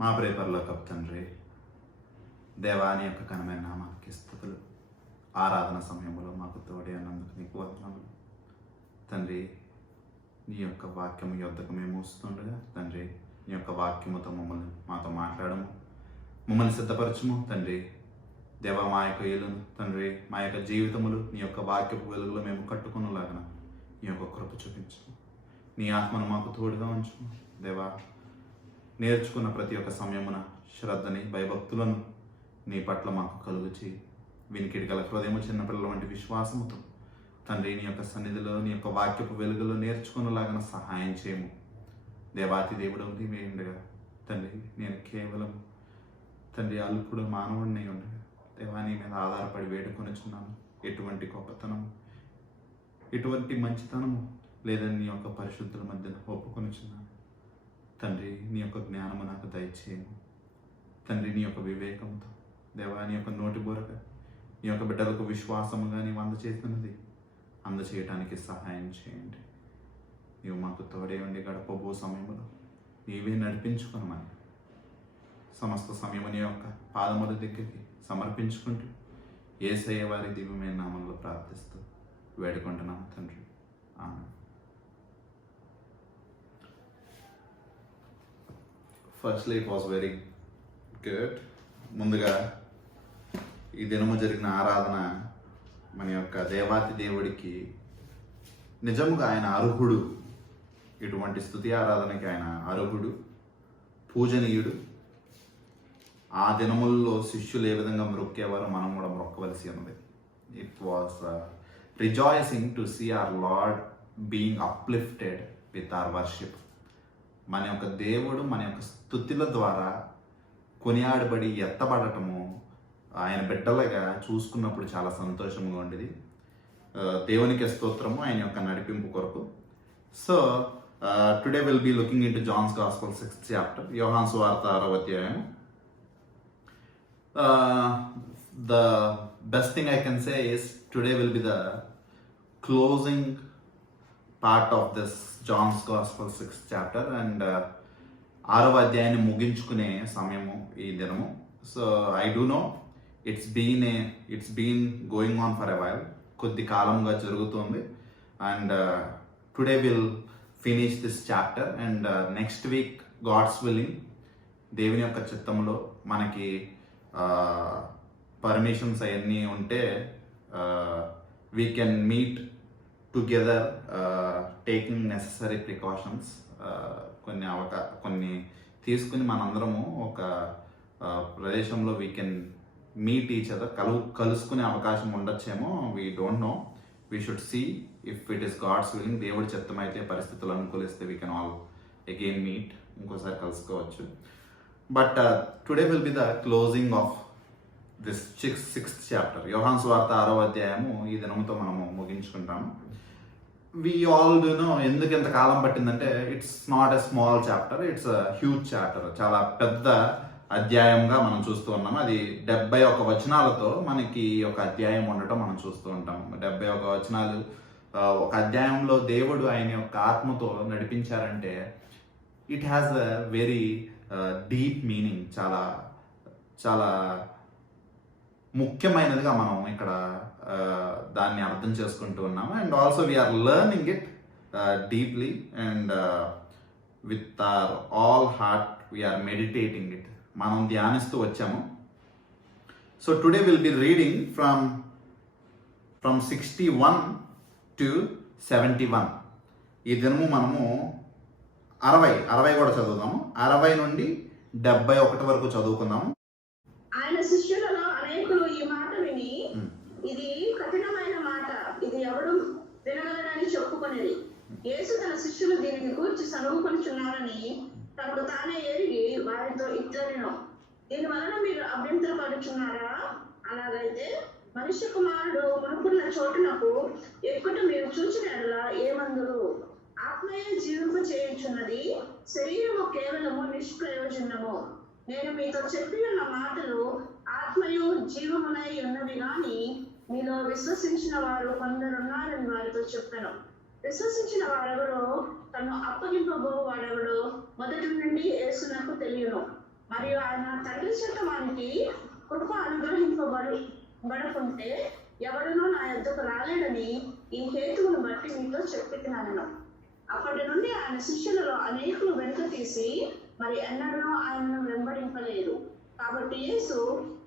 మా ప్రేపర్లోకపు తండ్రి, దేవాని యొక్క ఘనమైన నామానికి స్తుతులు. ఆరాధన సమయంలో మాకు తోడే అన్నందుకు నీకు వందనములు తండ్రి. నీ యొక్క వాక్యము యొద్దకు మేము వస్తుండగా తండ్రి, నీ యొక్క వాక్యముతో మాతో మాట్లాడము, మమ్మల్ని సిద్ధపరచము తండ్రి. దేవా, మా యొక్క ఇల్లును తండ్రి, మా యొక్క జీవితములు నీ యొక్క వాక్యపు వెలుగులో మేము కట్టుకున్నలాగా నీ యొక్క కృప చూపించము. నీ ఆత్మను మాకు తోడుగా ఉంచము దేవా. నేర్చుకున్న ప్రతి ఒక్క సమయమున శ్రద్ధని, భయభక్తులను నీ పట్ల మాకు కలుగుచి వినికిడి గల హృదయము చిన్నపిల్లల వంటి విశ్వాసముతో తండ్రి నీ యొక్క సన్నిధిలో నీ యొక్క వాక్యపు వెలుగులో నేర్చుకున్నలాగా సహాయం చేయము దేవాతి దేవుడు నీవే ఉండగా తండ్రి. నేను కేవలం తండ్రి అల్పుడు మానవుడిని ఉండగా దేవా, నీ మీద ఆధారపడి వేడుకొనిచున్నాను. ఎటువంటి గొప్పతనము, ఎటువంటి మంచితనము లేదని నీ యొక్క పరిశుద్ధుల మధ్యన ఒప్పుకొనిచున్నాను తండ్రి. నీ యొక్క జ్ఞానము నాకు దయచేయము తండ్రి. నీ యొక్క వివేకంతో దేవా, నీ యొక్క నోటి బొరక నీ యొక్క బిడ్డలకు విశ్వాసముగా నీవు అందచేస్తున్నది అందచేయటానికి సహాయం చేయండి. నీవు మాకు తోడే ఉండి గడపబో సమయంలో నీవే నడిపించుకున్నామని సమస్త సమయము నీ యొక్క పాదముల దగ్గరికి సమర్పించుకుంటూ యేసయ్య వారి దివ్యమైన నామంలో ప్రార్థిస్తూ వేడుకుంటున్నాను తండ్రి. Amen. Firstly it was very good. ముందుగా ఈ దినము జరిగిన ఆరాధన మన యొక్క దేవాతి దేవుడికి నిజంగా ఆయన అర్హుడు. ఇటువంటి స్తుతి ఆరాధనకి ఆయన అర్హుడు, పూజనీయుడు. ఆ దినముల్లో శిష్యులు ఏ విధంగా మ్రొక్కేవారో మనం కూడా మ్రొక్కవలసి ఉన్నది. It was rejoicing to see our Lord being uplifted with our worship. మన యొక్క దేవుడు మన యొక్క స్తుతుల ద్వారా కొనియాడబడి ఎత్తబడటము ఆయన బిడ్డలుగా చూసుకున్నప్పుడు చాలా సంతోషంగా ఉండేది. దేవునికి స్తోత్రము ఆయన యొక్క నడిపింపు కొరకు. So today will be looking into John's gospel 6th chapter, యోహాను సువార్త 6వ అధ్యాయం. The best thing I can say is today will be the closing part of this John's Gospel 6th chapter and 6వ అధ్యాయాన్ని ముగించుకునే సమయము ఈ దినము. So I do know it's been going on for a while. కొద్ది కాలంగా జరుగుతుంది. And today will finish this chapter and next week God's willing, దేవుని యొక్క చిత్తంలో మనకి పర్మిషన్స్ అవన్నీ ఉంటే we can meet together taking necessary precautions. కొన్ని తీసుకుని మనందరము ఒక ప్రదేశంలో we can meet each other, కలుసుకునే అవకాశం ఉండొచ్చేమో. We don't know. We should see if it is God's willing. దేవుడి చిత్తమైతే, పరిస్థితులు అనుకూలిస్తే we can all again meet, ఇంకోసారి కలుసుకోవచ్చు. But today will be the closing of this 6th chapter, యోహాను సువార్త 6వ అధ్యాయము ఈ దినంతో మనము ముగించుకుంటాము. వి ఆల్ డు నో ఎందుకు ఎంత కాలం పట్టిందంటే it's not a small chapter, it's a huge chapter. చాలా పెద్ద అధ్యాయంగా మనం చూస్తూ ఉన్నాము. అది 71 వచనాలతో మనకి ఒక అధ్యాయం ఉండటం మనం చూస్తూ ఉంటాము. 71 వచనాలు ఒక అధ్యాయంలో దేవుడు ఆయన యొక్క ఆత్మతో నడిపించారంటే it has a very deep meaning. చాలా చాలా ముఖ్యమైనదిగా మనం ఇక్కడ దాన్ని అర్థం చేసుకుంటూ ఉన్నాము. And also we are learning it deeply and with our all heart we are meditating it. మనం ధ్యానిస్తూ వచ్చాము. So today will be reading from 61 to 71. ఈ దినము మనము 60 కూడా చదువుదాము. 60 నుండి 71 వరకు చదువుకుందాము. ఆయన శిష్యులలో అనేకులు ఈ మాట విని, ఇది కఠినమైన మాట, ఇది ఎవడు వినగలడని చెప్పుకొనేది. యేసు తన శిష్యులు దీనిని కూర్చి సనుగుకొనుచున్నారని తనకు తానే ఎరిగి వారితో ఇట్లనెను, దీని వలన మీరు అభ్యంతరపడుచున్నారా? అలాగైతే మనుష్య కుమారుడు మునుకున్న చోటునకు ఎక్కుట మీరు చూచిన ఎడల ఏమందురు? ఆత్మయే జీవింప చేయుచున్నది, శరీరము కేవలము నిష్ప్రయోజనము. నేను మీతో చెప్పిన మాటలు ఆత్మయు జీవమునై ఉన్నవి గాని మీలో విశ్వసించిన వారు కొందరున్నారని వారితో చెప్పాను. విశ్వసించిన వారెవరో, తను అప్పగింపబో వాడెవడో మొదటి నుండి యేసునకు తెలియను. మరియు ఆయన తండ్రి చేత మనకి కృప బడకుంటే ఎవడునూ నా యొద్దకు రాలేడని ఈ హేతువును బట్టి మీతో చెప్పుతున్నాను. అప్పటి నుండి ఆయన శిష్యులలో అనేకులు వెనుక తీసి మరి ఎన్నడూ ఆయనను వెంబడింపలేదు. కాబట్టి యేసు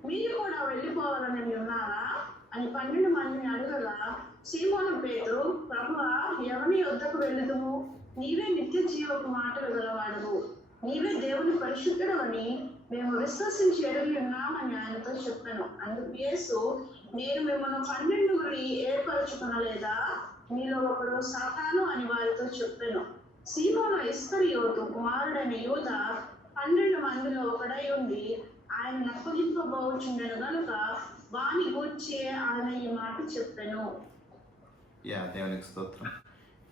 మీరు కూడా వెళ్ళిపోవాలని ఉన్నారా అని 12 మందిని అడగగా, సీమోను పేతురు, ప్రభువా, ఎవని యొద్దకు వెళ్ళుదుము? నీవే నిత్య జీవపు మాటలు గలవాడువు, నీవే దేవుని పరిశుద్ధుడు అని మేము విశ్వసించి ఎరిగి ఉన్నామని ఆయనతో చెప్పాను. అందుకు యేసు, నేను మిమ్మల్ని 12 ఏర్పరచుకునలేదా? మీలో ఒకడు సాతాను అని వారితో చెప్పాను. సీమోను ఇస్కరియోతు కుమారుడైన యూద 12 మందిలో ఒకడై ఉండి ఆయన అప్పగింపబోచుండెను గనుక వాని గూర్చి ఆయన ఈ మాట చెప్పాను. దేవునికి స్తోత్రం.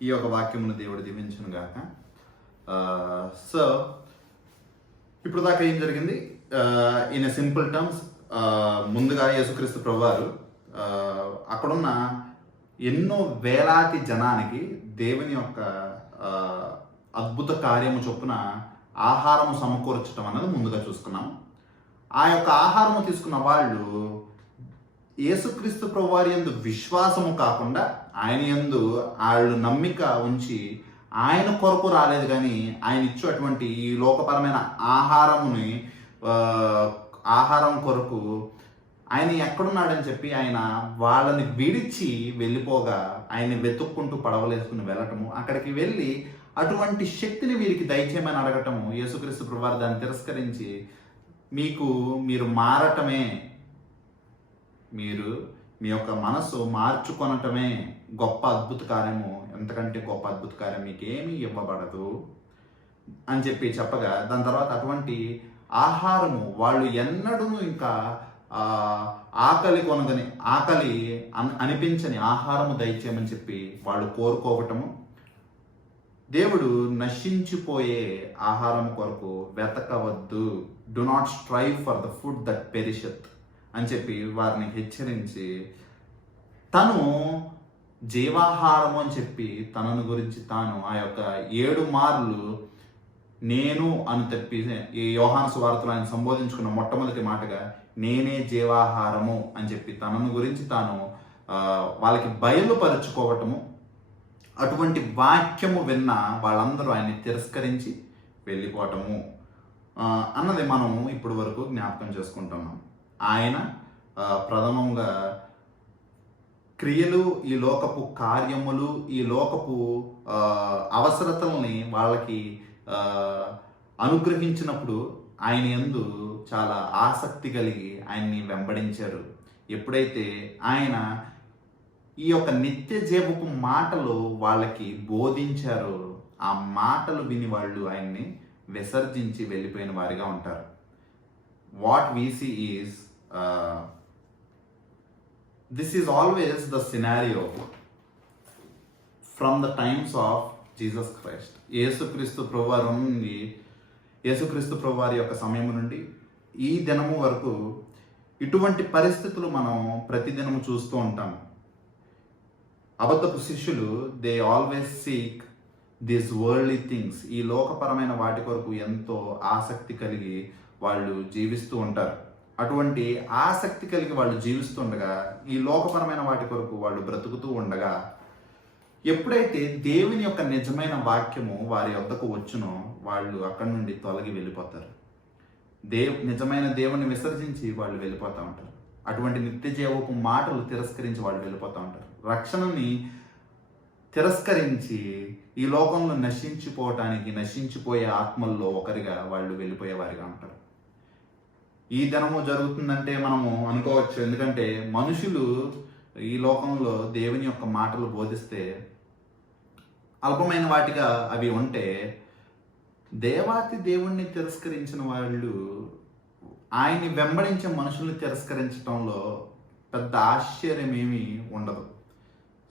ఈ యొక్క వాక్యమును దేవుడు దీవించును గాక. సో ఇప్పుడు దాకా ఏం జరిగింది? ఇన్ ఎ సింపుల్ టర్మ్స్, ముందుగా యేసుక్రీస్తు ప్రభువారు అక్కడున్న ఎన్నో వేలాది జనానికి దేవుని యొక్క అద్భుత కార్యము చొప్పున ఆహారము సమకూర్చడం అన్నది ముందుగా చూసుకున్నాము. ఆ యొక్క ఆహారము తీసుకున్న వాళ్ళు యేసుక్రీస్తు ప్రభువారి యందు విశ్వాసము కాకుండా ఆయన యందు వాళ్ళు నమ్మిక ఉంచి ఆయన కొరకు రాలేదు, కానీ ఆయన ఇచ్చేటువంటి ఈ లోకపరమైన ఆహారం కొరకు ఆయన ఎక్కడున్నాడని చెప్పి ఆయన వాళ్ళని విడిచి వెళ్ళిపోగా ఆయన్ని వెతుక్కుంటూ పడవలేసుకుని వెళ్ళటము, అక్కడికి వెళ్ళి అటువంటి శక్తిని వీరికి దయచేయమని అడగటము, యేసుక్రీస్తు ప్రభువారు దాన్ని తిరస్కరించి మీరు మారటమే, మీరు మీ యొక్క మనసు మార్చుకొనటమే గొప్ప అద్భుత కార్యము, ఎంతకంటే గొప్ప అద్భుత కార్యం మీకేమీ ఇవ్వబడదు అని చెప్పగా, దాని తర్వాత అటువంటి ఆహారము వాళ్ళు ఎన్నడూ ఇంకా ఆకలి అనిపించని ఆహారము దయచేయమని చెప్పి వాళ్ళు కోరుకోవటము, దేవుడు నశించిపోయే ఆహారం కొరకు వెతకవద్దు, do not strive for the food that perisheth అని చెప్పి వారిని హెచ్చరించి, తను జీవాహారము అని చెప్పి తనను గురించి తాను ఆ యొక్క 7 మార్లు నేను అని చెప్పి ఈ యోహాను సువార్తలో ఆయన సంబోధించుకున్న మొట్టమొదటి మాటగా నేనే జీవాహారము అని చెప్పి తనను గురించి తాను వాళ్ళకి బయలుపరుచుకోవటము, అటువంటి వాక్యము విన్న వాళ్ళందరూ ఆయన్ని తిరస్కరించి వెళ్ళిపోవటము అన్నది మనము ఇప్పటి వరకు జ్ఞాపకం చేసుకుంటున్నాం. ఆయన ప్రథమంగా క్రియలు, ఈ లోకపు కార్యములు, ఈ లోకపు అవసరతల్ని వాళ్ళకి అనుగ్రహించినప్పుడు ఆయన యందు చాలా ఆసక్తి కలిగి ఆయన్ని వెంబడించారు. ఎప్పుడైతే ఆయన ఈ యొక్క నిత్య జీవపు మాటలు వాళ్ళకి బోధించారో, ఆ మాటలు విని వాళ్ళు ఆయన్ని విసర్జించి వెళ్ళిపోయిన వారిగా ఉంటారు. What we see is this is always the scenario from the times of Jesus Christ. యేసుక్రీస్తు ప్రభువారి యొక్క సమయం నుండి ఈ దినము వరకు ఇటువంటి పరిస్థితులు మనం ప్రతిదినము చూస్తూ ఉంటాం. అబద్ధపు శిష్యులు they always seek this worldly things, ఈ లోకపరమైన వాటి కొరకు ఎంతో ఆసక్తి కలిగి వాళ్ళు జీవిస్తూ ఉంటారు. అటువంటి ఆసక్తి కలిగి వాళ్ళు జీవిస్తుండగా, ఈ లోకపరమైన వాటి కొరకు వాళ్ళు బ్రతుకుతూ ఉండగా, ఎప్పుడైతే దేవుని యొక్క నిజమైన వాక్యము వారి వద్దకు వచ్చునో వాళ్ళు అక్కడి నుండి తొలగి వెళ్ళిపోతారు. నిజమైన దేవుని విసర్జించి వాళ్ళు వెళ్ళిపోతూ ఉంటారు. అటువంటి నిత్య జీవపు మాటలు తిరస్కరించి వాళ్ళు వెళ్ళిపోతూ ఉంటారు. రక్షణని తిరస్కరించి ఈ లోకంలో నశించిపోయే ఆత్మల్లో ఒకరిగా వాళ్ళు వెళ్ళిపోయేవారిగా ఉంటారు. ఈ దినము జరుగుతుందంటే మనము అనుకోవచ్చు, ఎందుకంటే మనుషులు ఈ లోకంలో దేవుని యొక్క మాటలు బోధిస్తే అల్పమైన వాటిగా అవి ఉంటే, దేవాతి దేవుణ్ణి తిరస్కరించిన వాళ్ళు ఆయన్ని వెంబడించే మనుషుల్ని తిరస్కరించడంలో పెద్ద ఆశ్చర్యం ఏమీ ఉండదు.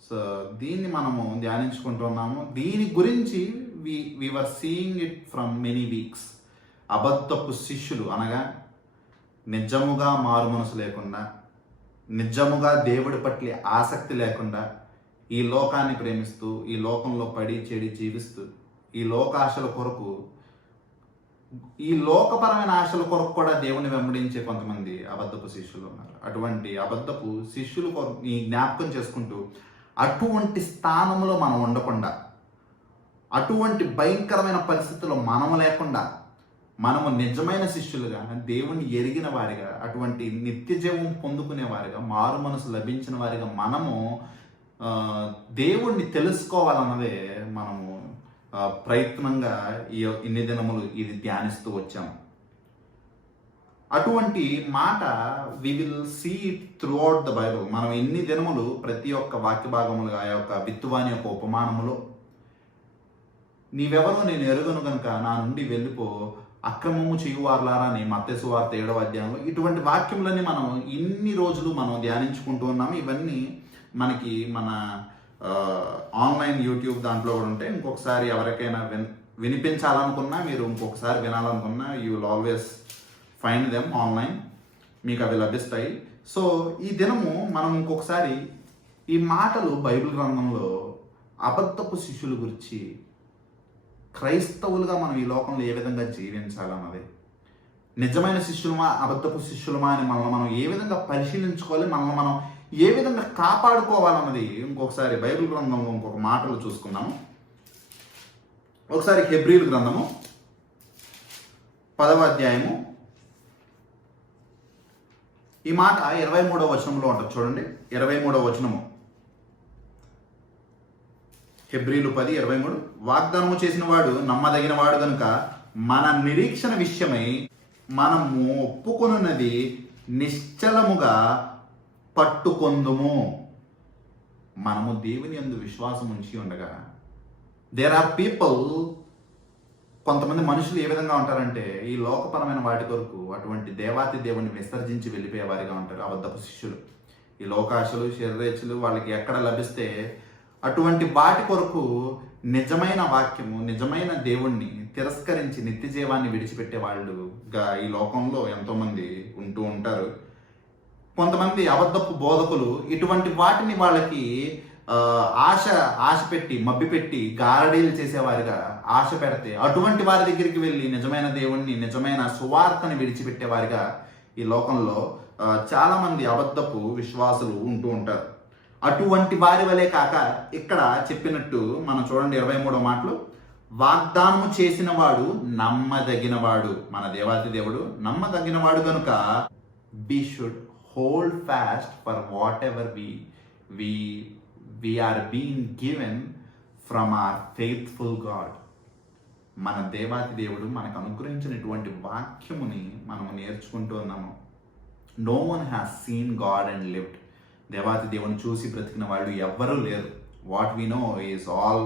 సో దీన్ని మనము ధ్యానించుకుంటున్నాము. దీని గురించి we were seeing it from many weeks. అబద్ధపు శిష్యులు అనగా నిజముగా మారు మనసు లేకుండా, నిజముగా దేవుడి పట్ల ఆసక్తి లేకుండా, ఈ లోకాన్ని ప్రేమిస్తూ, ఈ లోకంలో పడి చెడి జీవిస్తూ, ఈ లోకాశల కొరకు ఈ లోకపరమైన ఆశల కొరకు కూడా దేవుని వెంబడించే కొంతమంది అబద్ధపు శిష్యులు ఉన్నారు. అటువంటి అబద్ధపు శిష్యులు ఈ జ్ఞాపకం చేసుకుంటూ అటువంటి స్థానంలో మనం ఉండకుండా, అటువంటి భయంకరమైన పరిస్థితుల్లో మనము లేకుండా, మనము నిజమైన శిష్యులుగా, దేవుని ఎరిగిన వారిగా, అటువంటి నిత్య జీవం పొందుకునే వారిగా, మారు మనసు లభించిన వారిగా మనము దేవుణ్ణి తెలుసుకోవాలన్నదే మనము ప్రయత్నంగా ఇన్ని దినములు ఇది ధ్యానిస్తూ వచ్చాము. అటువంటి మాట we will see throughout the Bible. మనం ఎన్ని దినములు ప్రతి ఒక్క వాక్య భాగములు, ఆ యొక్క విత్తువాని యొక్క ఉపమానములో, నీవెవరో నేను ఎరుగను కనుక నా నుండి వెళ్ళిపో, అక్రమము చేయువారులారా అని మత్తయి సువార్త 7వ అధ్యాయంలో, ఇటువంటి వాక్యములన్నీ మనం ఇన్ని రోజులు మనం ధ్యానించుకుంటూ ఉన్నాము. ఇవన్నీ మనకి మన ఆన్లైన్ యూట్యూబ్ దాంట్లో కూడా ఉంటాయి. ఇంకొకసారి ఎవరికైనా వినిపించాలనుకున్నా, మీరు ఇంకొకసారి వినాలనుకున్నా, you will always find them online, మీకు అవి లభిస్తాయి. సో ఈ దినము మనం ఇంకొకసారి ఈ మాటలు బైబిల్ గ్రంథంలో అబద్ధపు శిష్యుల గురించి, క్రైస్తవులుగా మనం ఈ లోకంలో ఏ విధంగా జీవించాలన్నది, నిజమైన శిష్యులమా అబద్ధపు శిష్యులమా అని మనం ఏ విధంగా పరిశీలించుకోవాలి, మనం ఏ విధంగా కాపాడుకోవాలన్నది ఇంకొకసారి బైబిల్ గ్రంథంలో ఇంకొక మాటలు చూసుకుందాము. ఒకసారి హెబ్రీలు గ్రంథము 10వ అధ్యాయము, ఈ మాట 23వ వచనంలో ఉంటుంది. చూడండి, 23వ వచనము, హెబ్రీలు 10:23, వాగ్దానము చేసిన వాడు నమ్మదగిన వాడు కనుక మన నిరీక్షణ విషయమై మనము ఒప్పుకొనున్నది నిశ్చలముగా పట్టుకొందుము. మనము దేవుని యందు విశ్వాసం ఉంచి ఉండగా, దేర్ ఆర్ పీపుల్, కొంతమంది మనుషులు ఏ విధంగా ఉంటారంటే ఈ లోకపరమైన వాటి కొరకు అటువంటి దేవాతి దేవుని విసర్జించి వెళ్ళిపోయే వారిగా ఉంటారు అబద్ధపు శిష్యులు. ఈ లోకాశలు, శరీరేచ్ఛలు వాళ్ళకి ఎక్కడ లభిస్తే అటువంటి వాటి కొరకు నిజమైన వాక్యము, నిజమైన దేవుణ్ణి తిరస్కరించి నిత్య జీవాన్ని విడిచిపెట్టే వాళ్ళుగా ఈ లోకంలో ఎంతోమంది ఉంటూ ఉంటారు. కొంతమంది అబద్ధపు బోధకులు ఇటువంటి వాటిని వాళ్ళకి ఆశ పెట్టి, మబ్బి పెట్టి, గారడీలు చేసేవారిగా ఆశ పెడితే అటువంటి వారి దగ్గరికి వెళ్ళి నిజమైన దేవుణ్ణి, నిజమైన సువార్తని విడిచిపెట్టేవారిగా ఈ లోకంలో చాలామంది అబద్ధపు విశ్వాసులు ఉంటూ ఉంటారు. అటువంటి వారి వలె కాక ఇక్కడ చెప్పినట్టు మనం చూడండి 23వ మాటలు, వాగ్దానము చేసిన వాడు నమ్మదగినవాడు, మన దేవాతి దేవుడు నమ్మదగినవాడు కనుక we should hold fast for whatever we are being given from our faithful God. మన దేవాతి దేవుడు మనకు అనుగ్రహించినటువంటి వాక్యముని మనము నేర్చుకుంటూ ఉన్నాము. No one has seen God and lived. దేవాతి దేవుని చూసి బ్రతికిన వాళ్ళు ఎవ్వరూ లేరు. What we know is all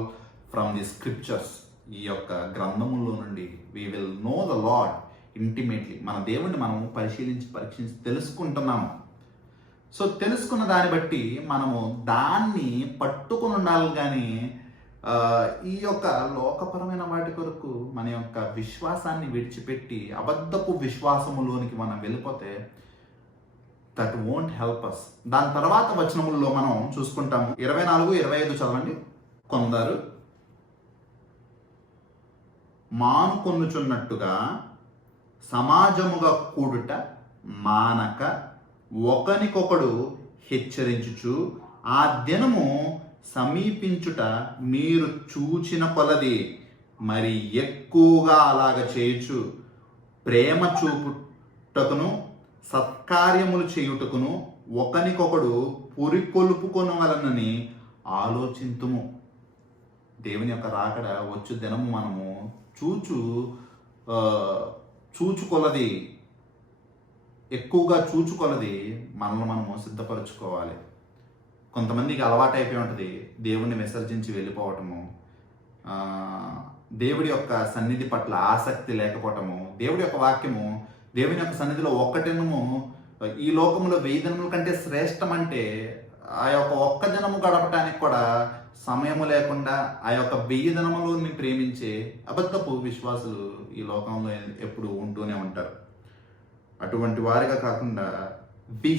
from the scriptures. ఈ యొక్క గ్రంథములో నుండి we will know the Lord intimately. మన దేవుణ్ణి మనము పరీక్షించి తెలుసుకుంటున్నాము. సో తెలుసుకున్న దాన్ని బట్టి మనము దాన్ని పట్టుకుని ఉండాలి. కానీ ఈ యొక్క లోకపరమైన వాటి కొరకు మన యొక్క విశ్వాసాన్ని విడిచిపెట్టి అబద్ధపు విశ్వాసములోనికి మనం వెళ్ళిపోతే దట్ వోంట్ హెల్ప్ అస్. దాని తర్వాత వచనముల్లో మనం చూసుకుంటాము. 24-25 చదవండి. కొందరు మానుకొనుచున్నట్టుగా సమాజముగా కూడుట మానక ఒకనికొకడు హెచ్చరించుచు ఆ దినము సమీపించుట మీరు చూచిన కొలది మరి ఎక్కువగా అలాగ చేయుచు ప్రేమ చూపుటకును సత్కార్యములు చేయుటకును ఒకనికొకడు పురికొల్పుకొనవలనని ఆలోచింతుము. దేవుని యొక్క రాకడ వచ్చు దినము మనము చూచుకొలది, ఎక్కువగా చూచుకొలది మనల్ని మనము సిద్ధపరచుకోవాలి. కొంతమందికి అలవాటు అయిపోయి ఉంటుంది దేవుణ్ణి విసర్జించి వెళ్ళిపోవటము, దేవుడి యొక్క సన్నిధి పట్ల ఆసక్తి లేకపోవటము. దేవుడి యొక్క వాక్యము, దేవుని యొక్క సన్నిధిలో ఒక్కటేనము ఈ లోకంలో 1000 దినముల కంటే శ్రేష్టం అంటే ఆ యొక్క ఒక్క దినము గడపటానికి కూడా సమయము లేకుండా ఆ యొక్క 1000 దినములని ప్రేమించే అబద్ధపు విశ్వాసులు ఈ లోకంలో ఎప్పుడు ఉంటూనే ఉంటారు. అటువంటి వారిగా కాకుండా we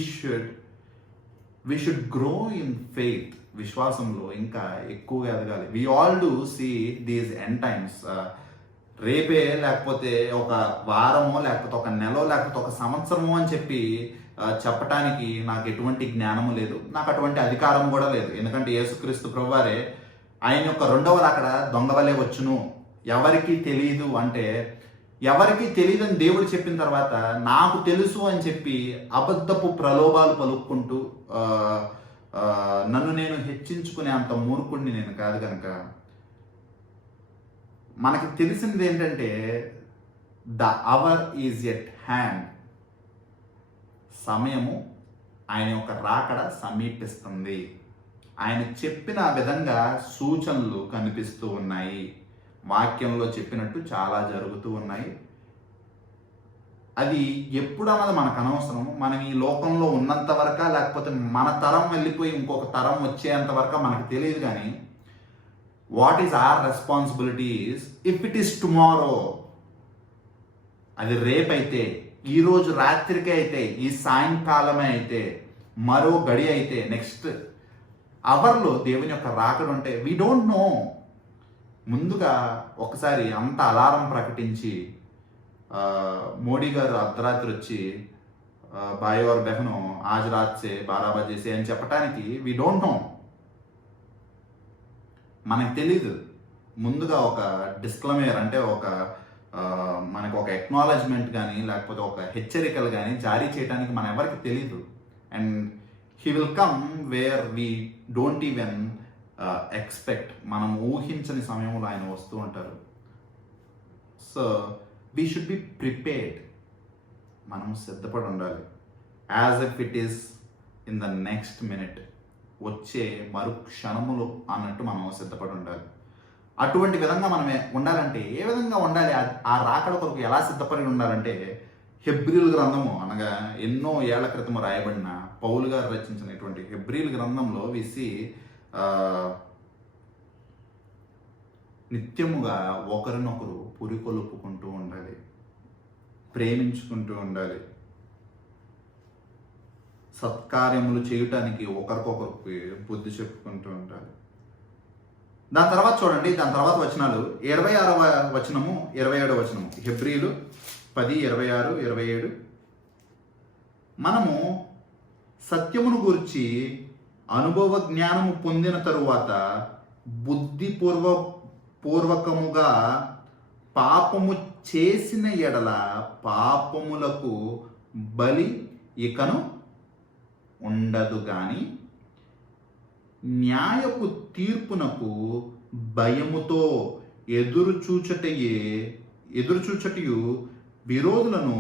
should grow in faith. విశ్వాసంలో ఇంకా ఎక్కువగా ఎదగాలి. We all do see these end times. రేపే లేకపోతే ఒక వారమో లేకపోతే ఒక నెలో లేకపోతే ఒక సంవత్సరమో అని చెప్పి చెప్పటానికి నాకు ఎటువంటి జ్ఞానము లేదు, నాకు అటువంటి అధికారం కూడా లేదు. ఎందుకంటే యేసుక్రీస్తు ప్రభువారే ఆయన యొక్క రెండవ రాకడ దొంగవలే వచ్చును, ఎవరికి తెలియదు అంటే, ఎవరికి తెలియదని దేవుడు చెప్పిన తర్వాత నాకు తెలుసు అని చెప్పి అబద్ధపు ప్రలోభాలు పలుక్కుంటూ నన్ను నేను హెచ్చించుకునే అంత మూర్ఖుడిని నేను కాదు కనుక, మనకి తెలిసింది ఏంటంటే the hour is at hand, సమయము ఆయన యొక్క రాకడ సమీపిస్తుంది. ఆయన చెప్పిన విధంగా సూచనలు కనిపిస్తూ ఉన్నాయి, వాక్యంలో చెప్పినట్టు చాలా జరుగుతూ ఉన్నాయి. అది ఎప్పుడు అన్నది మనకు అనవసరం. మనం ఈ లోకంలో ఉన్నంత వరక లేకపోతే మన తరం వెళ్ళిపోయి ఇంకొక తరం వచ్చేంత వరకు మనకు తెలియదు. కానీ what is our responsibilities if it is tomorrow, అది రేపైతే, ఈరోజు రాత్రికే అయితే, ఈ సాయంకాలమే అయితే, మరో గడి అయితే, నెక్స్ట్ అవర్లో దేవుని యొక్క రాకడ ఉంటే వీ డోంట్ నో. ముందుగా ఒకసారి అంత అలారం ప్రకటించి మోడీ గారు అర్ధరాత్రి వచ్చి భాయ్ और बहनों आज रात से 12 बजे से అని చెప్పడానికి వీ డోంట్ నో, మనకు తెలీదు. ముందుగా ఒక డిస్క్లమేర్ అంటే మనకు ఒక ఎక్నాలజ్మెంట్ కానీ లేకపోతే ఒక హెచ్చరికలు కానీ జారీ చేయడానికి మన ఎవరికి తెలీదు. And he will come where we don't even expect, మనం ఊహించని సమయంలో ఆయన వస్తూ ఉంటారు. So we should be prepared, మనం సిద్ధపడి ఉండాలి. As if it is in the next minute, వచ్చే మరు క్షణములు అన్నట్టు మనం సిద్ధపడి ఉండాలి. అటువంటి విధంగా మనం ఉండాలంటే ఏ విధంగా ఉండాలి, ఆ రాకడ కొరకు ఎలా సిద్ధపడి ఉండాలంటే, హెబ్రీల్ గ్రంథము అనగా ఎన్నో ఏళ్ల క్రితం రాయబడిన పౌలు గారు రచించినటువంటి హెబ్రీల్ గ్రంథంలో విసి నిత్యముగా ఒకరినొకరు పురికొల్పుకుంటూ ఉండాలి, ప్రేమించుకుంటూ ఉండాలి, సత్కార్యములు చేయటానికి ఒకరికొకరికి బుద్ధి చెప్పుకుంటూ ఉండాలి. దాని తర్వాత చూడండి, దాని తర్వాత వచనాలు 26వ వచనము 27వ వచనము, హెబ్రీలు 10, 26, 27. మనము సత్యమును గురించి అనుభవ జ్ఞానము పొందిన తరువాత బుద్ధిపూర్వకముగా పాపము చేసిన ఎడల పాపములకు బలి ఇకను ఉండదు గాని న్యాయపు తీర్పునకు భయముతో ఎదురుచూచటయు విరోధులను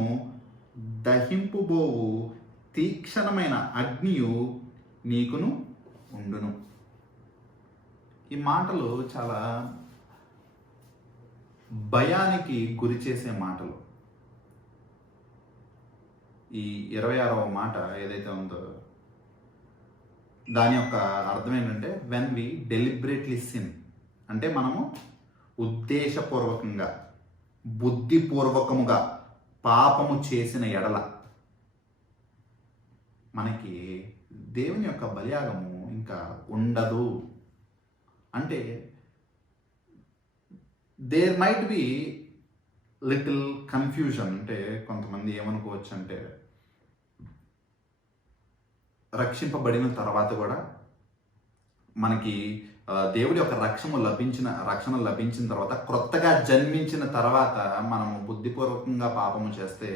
దహింపుబోవు తీక్షణమైన అగ్నియు నీకును ఉండును. ఈ మాటలు చాలా భయానికి గురి చేసే మాటలు. ఈ 26వ మాట ఏదైతే ఉందో దాని యొక్క అర్థం ఏంటంటే వెన్ వి డెలిబరేట్లీ సిన్, అంటే మనము ఉద్దేశపూర్వకంగా బుద్ధిపూర్వకముగా పాపము చేసిన ఎడల మనకి దేవుని యొక్క బలియాగము ఇంకా ఉండదు. అంటే there might be little confusion. అంటే కొంతమంది ఏమనుకోవచ్చు అంటే, రక్షింపబడిన తర్వాత కూడా మనకి దేవుడి యొక్క రక్షణ లభించిన తర్వాత, క్రొత్తగా జన్మించిన తర్వాత మనము బుద్ధిపూర్వకంగా పాపము చేస్తే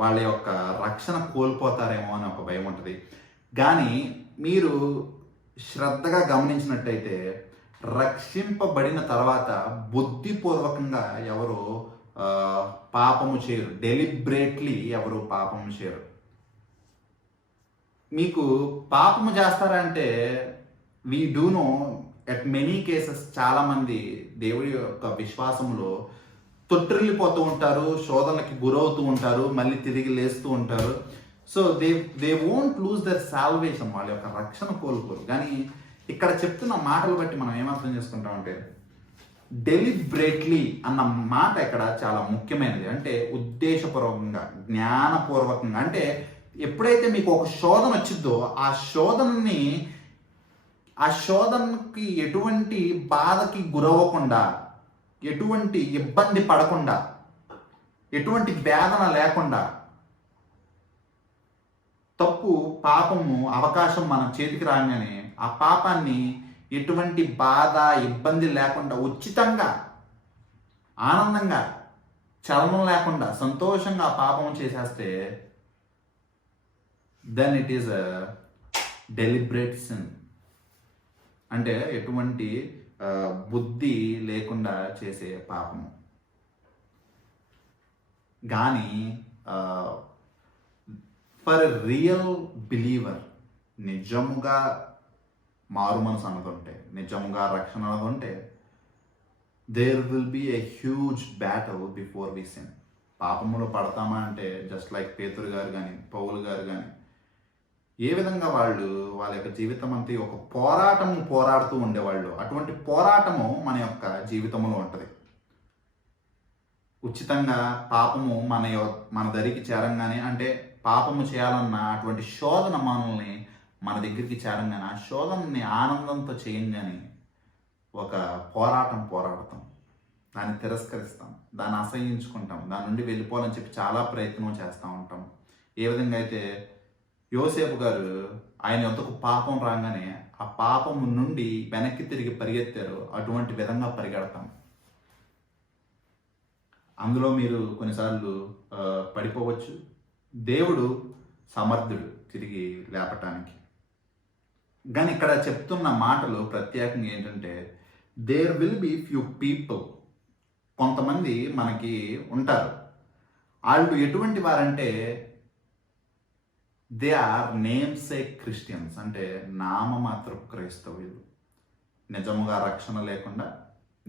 వాళ్ళ యొక్క రక్షణ కోల్పోతారేమో అని ఒక భయం ఉంటుంది. కానీ మీరు శ్రద్ధగా గమనించినట్టయితే రక్షింపబడిన తర్వాత బుద్ధిపూర్వకంగా ఎవరు పాపము చేయరు, డెలిబరేట్లీ ఎవరు పాపము చేయరు. మీకు పాపము చేస్తారంటే we do know at many cases చాలామంది దేవుడి యొక్క విశ్వాసంలో తొట్టిల్లిపోతూ ఉంటారు, శోధనకి గురవుతూ ఉంటారు, మళ్ళీ తిరిగి లేస్తూ ఉంటారు. So they won't loose there salvation, వాళ్ళ యొక్క రక్షణ కోల్పోరు. కానీ ఇక్కడ చెప్తున్న మాటలు బట్టి మనం ఏమర్థం చేసుకుంటామంటే డెలిబరేట్లీ అన్న మాట ఇక్కడ చాలా ముఖ్యమైనది. అంటే ఉద్దేశపూర్వకంగా, జ్ఞానపూర్వకంగా. అంటే ఎప్పుడైతే మీకు ఒక శోధన వచ్చిందో ఆ శోధనకి ఎటువంటి బాధకి గురవ్వకుండా ఎటువంటి ఇబ్బంది పడకుండా, ఎటువంటి వేదన లేకుండా, తప్పు పాపము అవకాశం మన చేతికి రాగానే ఆ పాపాన్ని ఎటువంటి బాధ ఇబ్బంది లేకుండా ఉచితంగా, ఆనందంగా, చలనం లేకుండా సంతోషంగా ఆ పాపం చేసేస్తే then it is a deliberate sin. అంటే ఎటువంటి బుద్ధి లేకుండా చేసే పాపము. కానీ ఫర్ రియల్ బిలీవర్, నిజముగా మారు మనసు అన్నది ఉంటే, నిజముగా రక్షణ అన్నది ఉంటే, there will be a huge battle before we sin. పాపములో పడతామా అంటే జస్ట్ లైక్ పేతురు గారు కానీ పౌలు గారు కానీ ఏ విధంగా వాళ్ళ యొక్క జీవితం అంతా ఒక పోరాడుతూ ఉండేవాళ్ళు. అటువంటి పోరాటము మన యొక్క జీవితంలో ఉంటుంది. ఉచితంగా పాపము మన దరికి చేరంగానే, అంటే పాపము చేయాలన్న అటువంటి శోధన మనల్ని మన దగ్గరికి చేరంగానే, ఆ శోధనని ఆనందంతో చేయంగానే ఒక పోరాడతాం, దాన్ని తిరస్కరిస్తాం, దాన్ని అసహ్యించుకుంటాం, దాని నుండి వెళ్ళిపోవాలని చెప్పి చాలా ప్రయత్నం చేస్తూ ఉంటాం. ఏ విధంగా అయితే యోసేపు గారు ఆయన ఎంతకు పాపం రాగానే ఆ పాపము నుండి వెనక్కి తిరిగి పరిగెత్తారు, అటువంటి విధంగా పరిగెడతాం. అందులో మీరు కొన్నిసార్లు పడిపోవచ్చు. దేవుడు సమర్థుడు తిరిగి లేపటానికి. కానీ ఇక్కడ చెప్తున్న మాటలు ప్రత్యేకంగా ఏంటంటే, there will be few people, కొంతమంది మనకి ఉంటారు. వాళ్ళు ఎటువంటి వారంటే దే ఆర్ నేమ్సేక్ క్రిస్టియన్స్, అంటే నామమాత్రపు క్రైస్తవులు. నిజముగా రక్షణ లేకుండా,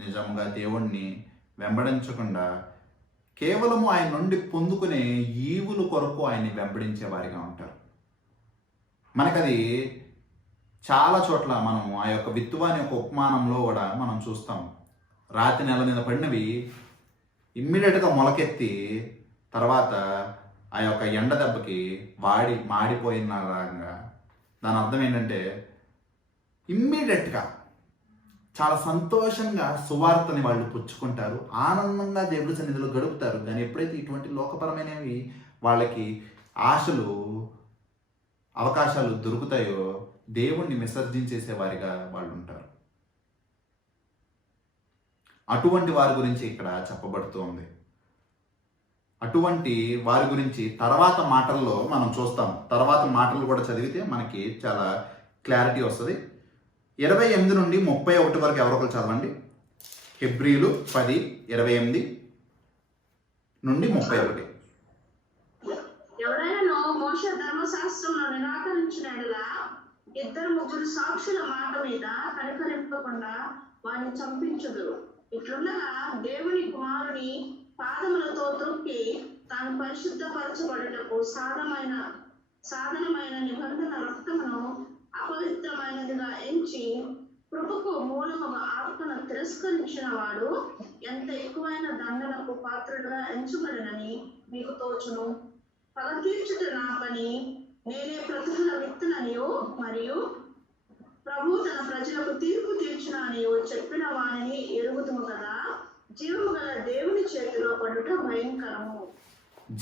నిజముగా దేవుణ్ణి వెంబడించకుండా, కేవలము ఆయన నుండి పొందుకునే ఈవుల కొరకు ఆయన్ని వెంబడించే వారిగా ఉంటారు. మనకది చాలా చోట్ల మనం ఆ యొక్క విత్తువాని యొక్క ఉపమానంలో కూడా మనం చూస్తాం. రాతి నెల మీద పడినవి ఇమ్మీడియట్గా మొలకెత్తి తర్వాత ఆ యొక్క ఎండ దెబ్బకి మాడిపోయిన రాగా, దాని అర్థం ఏంటంటే ఇమ్మీడియట్గా చాలా సంతోషంగా సువార్తని వాళ్ళు పుచ్చుకుంటారు, ఆనందంగా దేవుడి సన్నిధిలో గడుపుతారు. కానీ ఎప్పుడైతే ఇటువంటి లోకపరమైనవి వాళ్ళకి ఆశలు, అవకాశాలు దొరుకుతాయో దేవుణ్ణి విసర్జించేసే వారిగా వాళ్ళు ఉంటారు. అటువంటి వారి గురించి ఇక్కడ చెప్పబడుతోంది. అటువంటి వారి గురించి తర్వాత మాటల్లో మనం చూస్తాం. తర్వాత మాటలు కూడా చదివితే మనకి చాలా క్లారిటీ వస్తుంది. 28 నుండి 31 వరకు ఎవరొకరు చదవండి. హెబ్రీలు 10:28 నుండి 31. ఎవరైనా మోషే ధర్మశాస్త్రంలో నిరాకరించిన యెడల 2-3 సాక్షుల మాట మీద కనికరింపకుండా వారిని చంపించుదురు. ఇట్లుండగా దేవుని కుమారుని పాదములతో త్రొక్కి తాను పరిశుద్ధపరచబడుటకు సాధనమైన నిబంధన రక్తమును అపవిత్రమైనదిగా ఎంచి కృపకు మూలముగా ఆత్మను తిరస్కరించిన వాడు ఎంత ఎక్కువైన దండనకు పాత్రుడుగా ఎంచబడినని మీకు తోచును. పగ తీర్చుట నా పని, నేనే ప్రతిఫల విత్తుననియో మరియు ప్రభు తన ప్రజలకు తీర్పు తీర్చుననియో చెప్పిన వానిని ఎరుగుదుము కదా. జీవము గల దేవుని చేతిలో పడుట భయంకరము.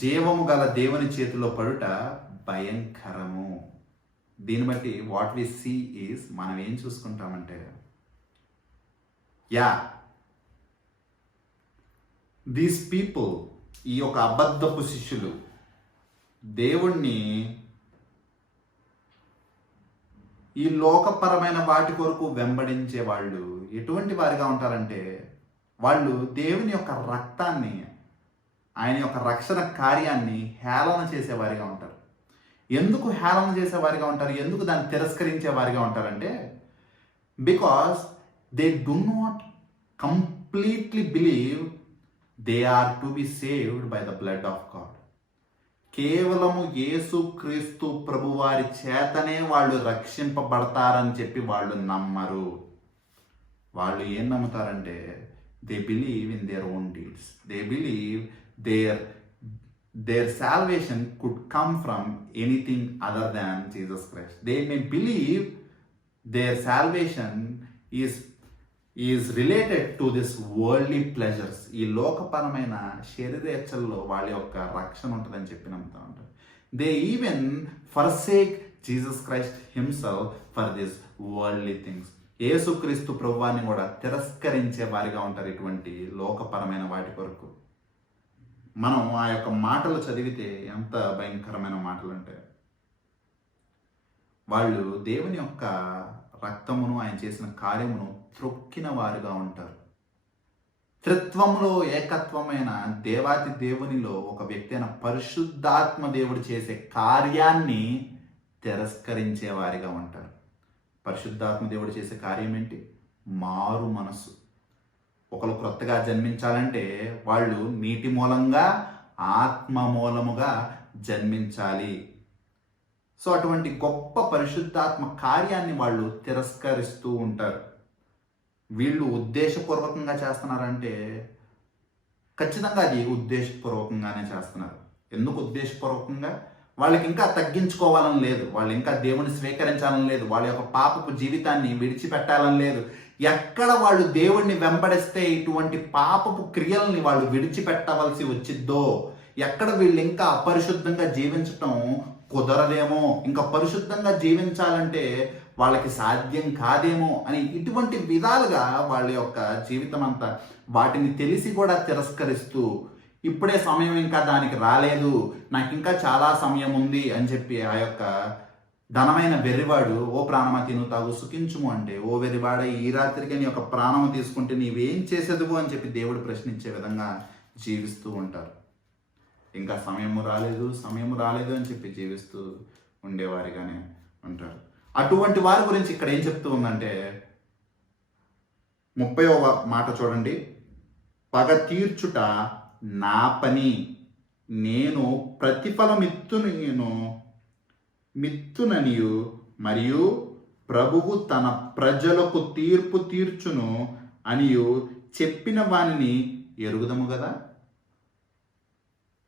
జీవము గల దేవుని చేతిలో పడుట భయంకరము. దీన్ని బట్టి వాట్ వి సీ ఈజ్, మనం ఏం చూసుకుంటామంటే, దీస్ పీపుల్, ఈ యొక్క అబద్ధపు శిష్యులు దేవుణ్ణి ఈ లోకపరమైన వాటి కొరకు వెంబడించే వాళ్ళు ఎటువంటి వారిగా ఉంటారంటే, వాళ్ళు దేవుని యొక్క రక్తాన్ని, ఆయన యొక్క రక్షణ కార్యాన్ని హేళన చేసేవారిగా ఉంటారు. ఎందుకు హేళన చేసేవారిగా ఉంటారు, ఎందుకు దాన్ని తిరస్కరించే వారిగా ఉంటారంటే, because they do not completely believe they are to be saved by the blood of God. కేవలము యేసు క్రీస్తు ప్రభువారి చేతనే వాళ్ళు రక్షింపబడతారని చెప్పి వాళ్ళు నమ్మరు. వాళ్ళు ఏం నమ్ముతారంటే, they believe in their own deeds. They believe their salvation could come from anything other than Jesus Christ. They may believe their salvation is related to this worldly pleasures. ఈ లోకపరమైన శరీరేచ్ఛల్లో వాళ్ళ యొక్క రక్షణ ఉంటుందని చెప్పి నమ్ముతూ ఉంటారు. They even forsake Jesus Christ himself for this worldly things. యేసుక్రీస్తు ప్రభువాన్ని కూడా తిరస్కరించే వారిగా ఉంటారు ఇటువంటి లోకపరమైన వాటి కొరకు. మనం ఆ యొక్క మాటలు చదివితే ఎంత భయంకరమైన మాటలు అంటే, వాళ్ళు దేవుని యొక్క రక్తమును ఆయన చేసిన కార్యమును త్రొక్కిన వారుగా ఉంటారు. త్రిత్వంలో ఏకత్వమైన దేవాతి దేవునిలో ఒక వ్యక్తి అయిన పరిశుద్ధాత్మ దేవుడు చేసే కార్యాన్ని తిరస్కరించే వారిగా ఉంటారు. పరిశుద్ధాత్మ దేవుడు చేసే కార్యం ఏంటి? మారు మనస్సు. ఒకరు క్రొత్తగా జన్మించాలంటే వాళ్ళు నీటి మూలంగా ఆత్మ మూలముగా జన్మించాలి. సో అటువంటి గొప్ప పరిశుద్ధాత్మ కార్యాన్ని వాళ్ళు తిరస్కరిస్తూ ఉంటారు. వీళ్ళు ఉద్దేశపూర్వకంగా చేస్తున్నారంటే ఖచ్చితంగా అది ఉద్దేశపూర్వకంగానే చేస్తున్నారు. ఎందుకు ఉద్దేశపూర్వకంగా? వాళ్ళకి ఇంకా తగ్గించుకోవాలని లేదు, వాళ్ళు ఇంకా దేవుని స్వీకరించాలని లేదు, వాళ్ళ యొక్క పాపపు జీవితాన్ని విడిచిపెట్టాలని లేదు. ఎక్కడ వాళ్ళు దేవుణ్ణి వెంబడిస్తే ఇటువంటి పాపపు క్రియల్ని వాళ్ళు విడిచిపెట్టవలసి వచ్చిద్దో, ఎక్కడ వీళ్ళు ఇంకా అపరిశుద్ధంగా జీవించటం కుదరదేమో, ఇంకా పరిశుద్ధంగా జీవించాలంటే వాళ్ళకి సాధ్యం కాదేమో అని ఇటువంటి విధాలుగా వాళ్ళ యొక్క జీవితం అంతా వాటిని తెలిసి కూడా తిరస్కరిస్తూ, ఇప్పుడే సమయం ఇంకా దానికి రాలేదు, నాకు ఇంకా చాలా సమయం ఉంది అని చెప్పి ఆ యొక్క ధనమైన వెర్రివాడు, ఓ ప్రాణమా తిను తాగు సుఖించుము అంటే, ఓ వెర్రివాడ ఈ రాత్రికి నీ యొక్క ప్రాణము తీసుకుంటే నీవేం చేసేదువు అని చెప్పి దేవుడు ప్రశ్నించే విధంగా జీవిస్తూ ఉంటారు. ఇంకా సమయము రాలేదు అని చెప్పి జీవిస్తూ ఉండేవారిగానే ఉంటారు. అటువంటి వారి గురించి ఇక్కడ ఏం చెప్తూ ఉందంటే 30వ మాట చూడండి. పగ తీర్చుట నా పని, నేను మిత్తుననియు మరియు ప్రభువు తన ప్రజలకు తీర్పు తీర్చును అనియు చెప్పిన వానిని ఎరుగుదము కదా.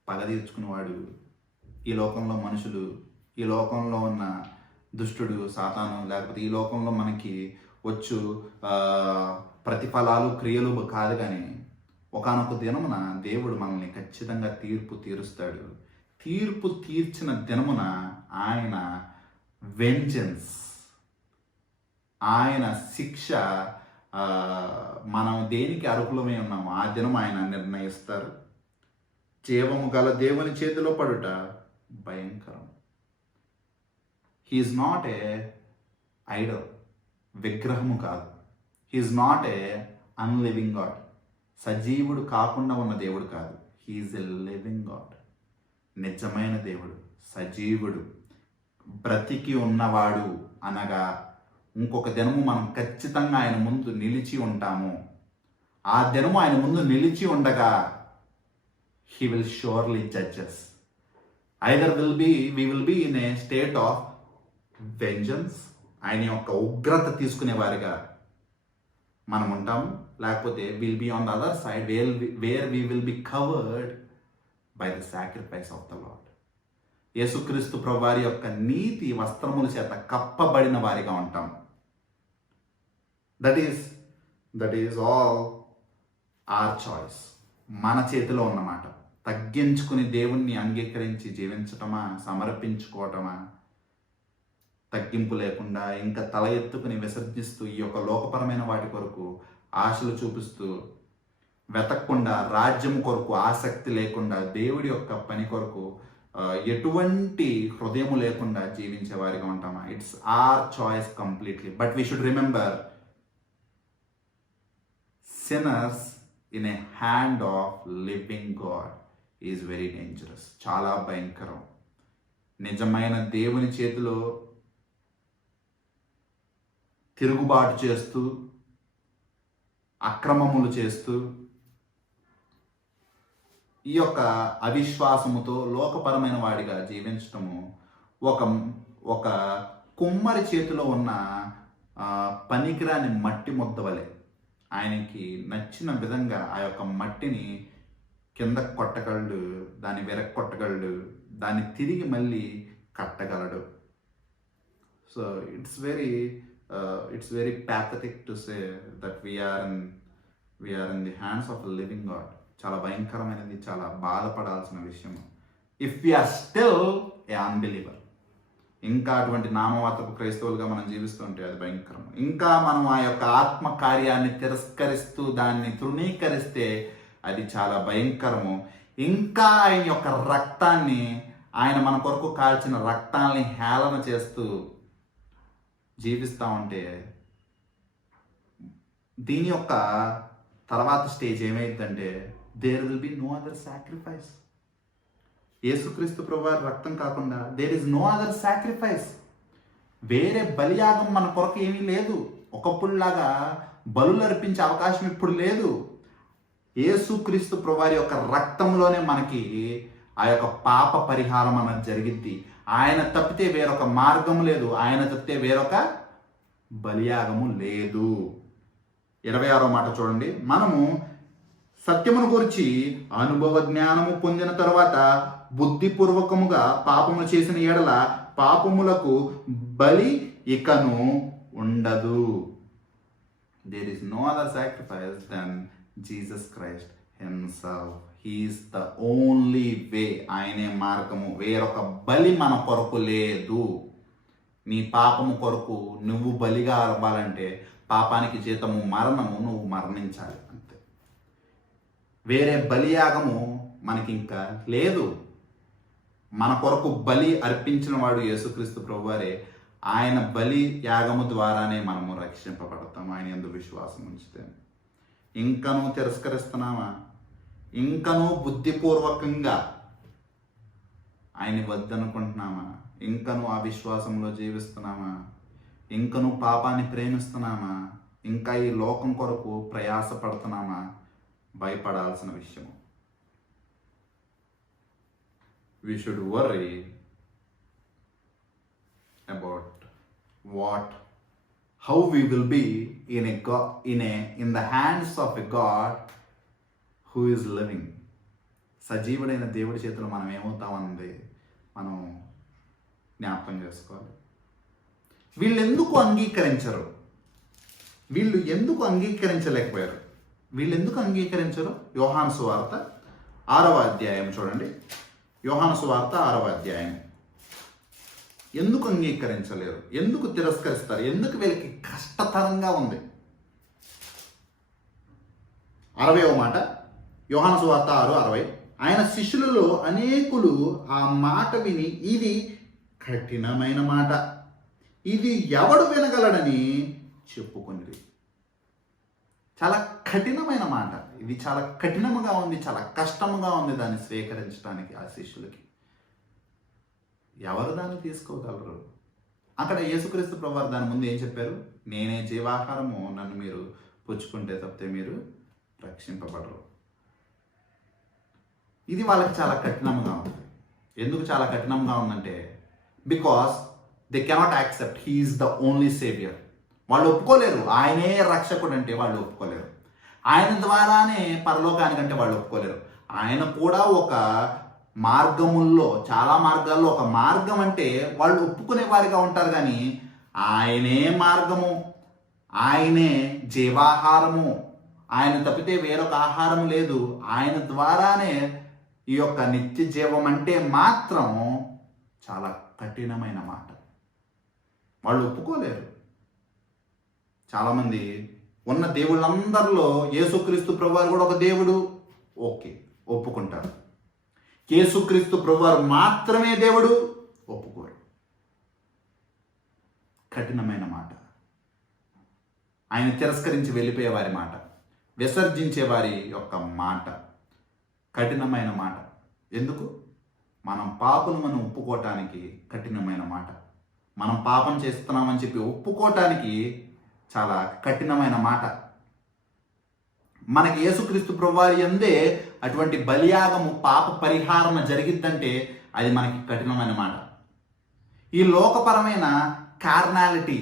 పగ తీర్చుకునేవాడు ఈ లోకంలో మనుషులు, ఈ లోకంలో ఉన్న దుష్టుడు సాతాను, లేకపోతే ఈ లోకంలో మనకి వచ్చు ప్రతిఫలాలు క్రియలు కాదు, కానీ ఒకానొక దినమున దేవుడు మనల్ని ఖచ్చితంగా తీర్పు తీరుస్తాడు. తీర్పు తీర్చిన దినమున ఆయన వెంజన్స్, ఆయన శిక్ష, మనం దేనికి అర్హులమై ఉన్నామో ఆ దినం ఆయన నిర్ణయిస్తారు. జీవము గల దేవుని చేతిలో పడుట భయంకరం. హీఈస్ నాట్ ఏ ఐడల్, విగ్రహము కాదు. హీఈస్ నాట్ ఏ అన్లివింగ్ గాడ్, సజీవుడు కాకుండా ఉన్న దేవుడు కాదు. హీఈస్ ఎ లివింగ్ గాడ్, నిజమైన దేవుడు, సజీవుడు, బ్రతికి ఉన్నవాడు. అనగా ఇంకొక దినము మనం ఖచ్చితంగా ఆయన ముందు నిలిచి ఉంటాము. ఆ దినము ఆయన ముందు నిలిచి ఉండగా he will surely judge us. Either we will be in a state of vengeance, ఆయన యొక్క ఉగ్రత తీసుకునే వారిగా మనం ఉంటాం, లేకపోతే will be on the other side where we will be covered by the sacrifice of the Lord. యేసుక్రీస్తు ప్రభువారి యొక్క నీతి వస్త్రముల చేత కప్పబడిన వారిగా ఉంటాం. That is all our choice. మన చేతిలో ఉన్నమాట. తగ్గించుకుని దేవుణ్ణి అంగీకరించి జీవించటమా, సమర్పించుకోవటమా, తగ్గింపు లేకుండా ఇంకా తల ఎత్తుకుని విసర్జిస్తూ ఈ యొక్క లోకపరమైన వాటి కొరకు ఆశలు చూపిస్తూ, వెతకకుండా రాజ్యం కొరకు ఆసక్తి లేకుండా, దేవుడి యొక్క పని కొరకు ఎటువంటి హృదయము లేకుండా జీవించే వారిగా ఉంటామా? It's our choice completely. But we should remember, sinners in a hand of living God is very dangerous. చాలా భయంకరం. నిజమైన దేవుని చేతిలో తిరుగుబాటు చేస్తూ, అక్రమములు చేస్తూ, ఈ యొక్క అవిశ్వాసముతో లోకపరమైన వాడిగా జీవించటము ఒక కుమ్మరి చేతిలో ఉన్న పనికిరాని మట్టి ముద్ద వలె. ఆయనకి నచ్చిన విధంగా ఆ యొక్క మట్టిని కింద కొట్టగలడు, దాన్ని వెరక్కొట్టగలడు, దాన్ని తిరిగి మళ్ళీ కట్టగలడు. So it's very it's very pathetic to say that we are in the hands of a living God. చాలా భయంకరమైనది, చాలా బాధపడాల్సిన విషయం. If we are still a unbeliever, ఇంకా అటువంటి నామమాత్రపు క్రైస్తవులుగా మనం జీవిస్తుంటే అది భయంకరం. ఇంకా మనం ఆ యొక్క ఆత్మ కార్యాన్ని తిరస్కరిస్తూ దాన్ని తృణీకరిస్తే అది చాలా భయంకరము. ఇంకా ఆయన యొక్క రక్తాన్ని, ఆయన మన కొరకు కాల్చిన రక్తాన్ని హేళన చేస్తూ జీవిస్తూ ఉంటే దీని యొక్క తర్వాత స్టేజ్ ఏమైందంటే there will be no other sacrifice. Yesu Kristu ప్రభువారి రక్తం కాకుండా there is no other sacrifice. వేరే బలియాగం మన కొరకు ఏమీ లేదు. ఒకప్పుడులాగా బలులు అర్పించే అవకాశం ఇప్పుడు లేదు. యేసుక్రీస్తు ప్రభువారి యొక్క రక్తంలోనే మనకి ఆ యొక్క పాప పరిహారం అన్నది జరిగిద్ది. ఆయన తప్పితే వేరొక మార్గం లేదు, ఆయన తప్పితే వేరొక బలియాగము లేదు. 26వ మాట చూడండి. మనము సత్యమును గురించి అనుభవ జ్ఞానము పొందిన తర్వాత బుద్ధిపూర్వకముగా పాపములు చేసిన ఎడల పాపములకు బలి ఇకను ఉండదు. There is no other sacrifice then Jesus Christ himself. He is the only way. ఆయనే మార్గము. వేరొక బలి మన కొరకు లేదు. నీ పాపము కొరకు నువ్వు బలిగా అవ్వాలంటే పాపానికి జీతము మరణము, నువ్వు మరణించాలి అంతే. వేరే బలియాగము మనకి ఇంకా లేదు. మన కొరకు బలి అర్పించిన వాడు యేసుక్రీస్తు ప్రభువారే. ఆయన బలి యాగము ద్వారానే మనము రక్షింపబడతాము, ఆయన యందు విశ్వాసం ఉంచితే. ఇంకనూ తిరస్కరిస్తున్నామా? ఇంకనూ బుద్ధిపూర్వకంగా ఆయన్ని వద్దనుకుంటున్నామా? ఇంకనూ అవిశ్వాసంలో జీవిస్తున్నామా? ఇంకనూ పాపాన్ని ప్రేమిస్తున్నామా? ఇంకా ఈ లోకం కొరకు ప్రయాసపడుతున్నామా? భయపడాల్సిన విషయము. We should worry about how we will be in the hands of a God who is living. సజీవుడైన దేవుడి చేతిలో మనం ఏమవుతామన్నది మనం జ్ఞాపకం చేసుకోవాలి. వీళ్ళు ఎందుకు అంగీకరించరు? వీళ్ళు ఎందుకు అంగీకరించలేకపోయారు? వీళ్ళు ఎందుకు అంగీకరించరు? యోహాను సువార్త 6వ అధ్యాయం చూడండి. యోహాను సువార్త 6వ అధ్యాయం. ఎందుకు అంగీకరించలేరు? ఎందుకు తిరస్కరిస్తారు? ఎందుకు వీళ్ళకి కష్టతరంగా ఉంది? 60వ మాట, యోహాను సువార్త 6:60. ఆయన శిష్యులలో అనేకులు ఆ మాట విని ఇది కఠినమైన మాట, ఇది ఎవడు వినగలడని చెప్పుకొనిరి. చాలా కఠినమైన మాట. ఇది చాలా కఠినముగా ఉంది, చాలా కష్టముగా ఉంది దాన్ని స్వీకరించడానికి ఆ శిష్యులకి. ఎవరు దాన్ని తీసుకోగలరు? అక్కడ యేసుక్రీస్తు ప్రభువారు దాని ముందు ఏం చెప్పారు? నేనే జీవాహారము, నన్ను మీరు పుచ్చుకుంటే తప్పితే మీరు రక్షింపబడరు. ఇది వాళ్ళకి చాలా కఠినంగా ఉంది. ఎందుకు చాలా కఠినంగా ఉందంటే because they cannot accept he is the only saviour. వాళ్ళు ఒప్పుకోలేరు. ఆయనే రక్షకుడు అంటే వాళ్ళు ఒప్పుకోలేరు. ఆయన ద్వారానే పరలోకానికంటే వాళ్ళు ఒప్పుకోలేరు. ఆయన కూడా ఒక మార్గముల్లో, చాలా మార్గాల్లో ఒక మార్గం అంటే వాళ్ళు ఒప్పుకునే వారిగా ఉంటారు. కానీ ఆయనే మార్గము, ఆయనే జీవాహారము, ఆయన తప్పితే వేరొక ఆహారం లేదు, ఆయన ద్వారానే ఈ యొక్క నిత్య జీవం అంటే మాత్రం చాలా కఠినమైన మాట. వాళ్ళు ఒప్పుకోలేరు. చాలామంది ఉన్న దేవుళ్ళందరిలో యేసుక్రీస్తు ప్రభువారు కూడా ఒక దేవుడు, ఓకే, ఒప్పుకుంటారు. యేసుక్రీస్తు ప్రభువారు మాత్రమే దేవుడు, ఒప్పుకోరు. కఠినమైన మాట. ఆయన తిరస్కరించి వెళ్ళిపోయే వారి మాట, విసర్జించే వారి యొక్క మాట, కఠినమైన మాట. ఎందుకు? మనం పాపను మనం ఒప్పుకోవటానికి కఠినమైన మాట. మనం పాపం చేస్తున్నామని చెప్పి ఒప్పుకోవటానికి చాలా కఠినమైన మాట. మనకి యేసుక్రీస్తు ప్రభువారి యందే అటువంటి బలియాగము, పాప పరిహారం జరిగిద్దంటే అది మనకి కఠినమైన మాట. ఈ లోకపరమైన కార్నాలిటీ,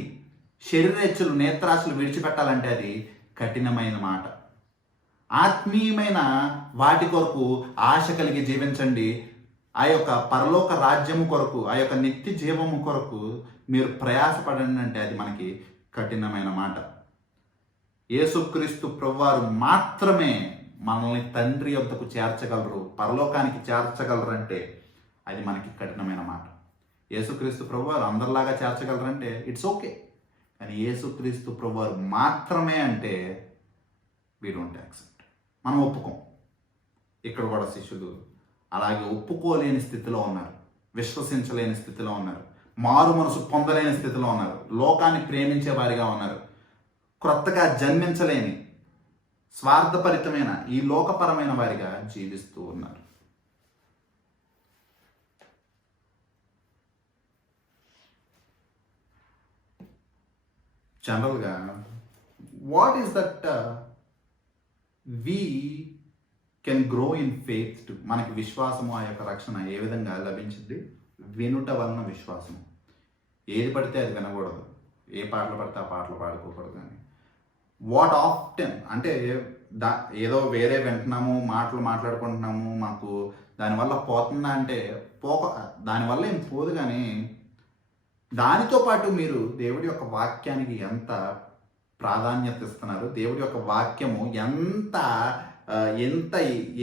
శరీరేచ్ఛలు, నేత్రాశలు విడిచిపెట్టాలంటే అది కఠినమైన మాట. ఆత్మీయమైన వాటి కొరకు ఆశ కలిగి జీవించండి. ఆ యొక్క పరలోక రాజ్యము కొరకు, ఆ యొక్క నిత్య జీవము కొరకు మీరు ప్రయాసపడండి అంటే అది మనకి కఠినమైన మాట. యేసుక్రీస్తు ప్రభువారు మాత్రమే మనల్ని తండ్రి యొద్దకు చేర్చగలరు, పరలోకానికి చేర్చగలరు అంటే అది మనకి కఠినమైన మాట. యేసుక్రీస్తు ప్రభువారు అందరిలాగా చేర్చగలరంటే ఇట్స్ ఓకే, కానీ యేసుక్రీస్తు ప్రభువారు మాత్రమే అంటే వీ డోంట్ యాక్సెప్ట్, మనం ఒప్పుకోం. ఇక్కడ కూడా శిష్యులు అలాగే ఒప్పుకోలేని స్థితిలో ఉన్నారు, విశ్వసించలేని స్థితిలో ఉన్నారు, మారు మనసు పొందలేని స్థితిలో ఉన్నారు, లోకాన్ని ప్రేమించే వారిగా ఉన్నారు, క్రొత్తగా జన్మించలేని స్వార్థపరితమైన ఈ లోకపరమైన వారిగా జీవిస్తూ ఉన్నారు. జనరల్గా what is that we can grow in faith to, మనకి విశ్వాసము ఆ యొక్క రక్షణ ఏ విధంగా లభించింది? వినుట వలన విశ్వాసము. ఏది పడితే అది వినకూడదు, ఏ పాటలు పడితే ఆ పాటలు పాడుకోకూడదు. కానీ వాట్ ఆఫ్టెన్ అంటే ఏదో వేరే వింటున్నాము, మాటలు మాట్లాడుకుంటున్నాము, మాకు దానివల్ల పోతుందా అంటే దానివల్ల ఏం పోదు. కానీ దానితో పాటు మీరు దేవుడి యొక్క వాక్యానికి ఎంత ప్రాధాన్యత ఇస్తున్నారు, దేవుడి యొక్క వాక్యము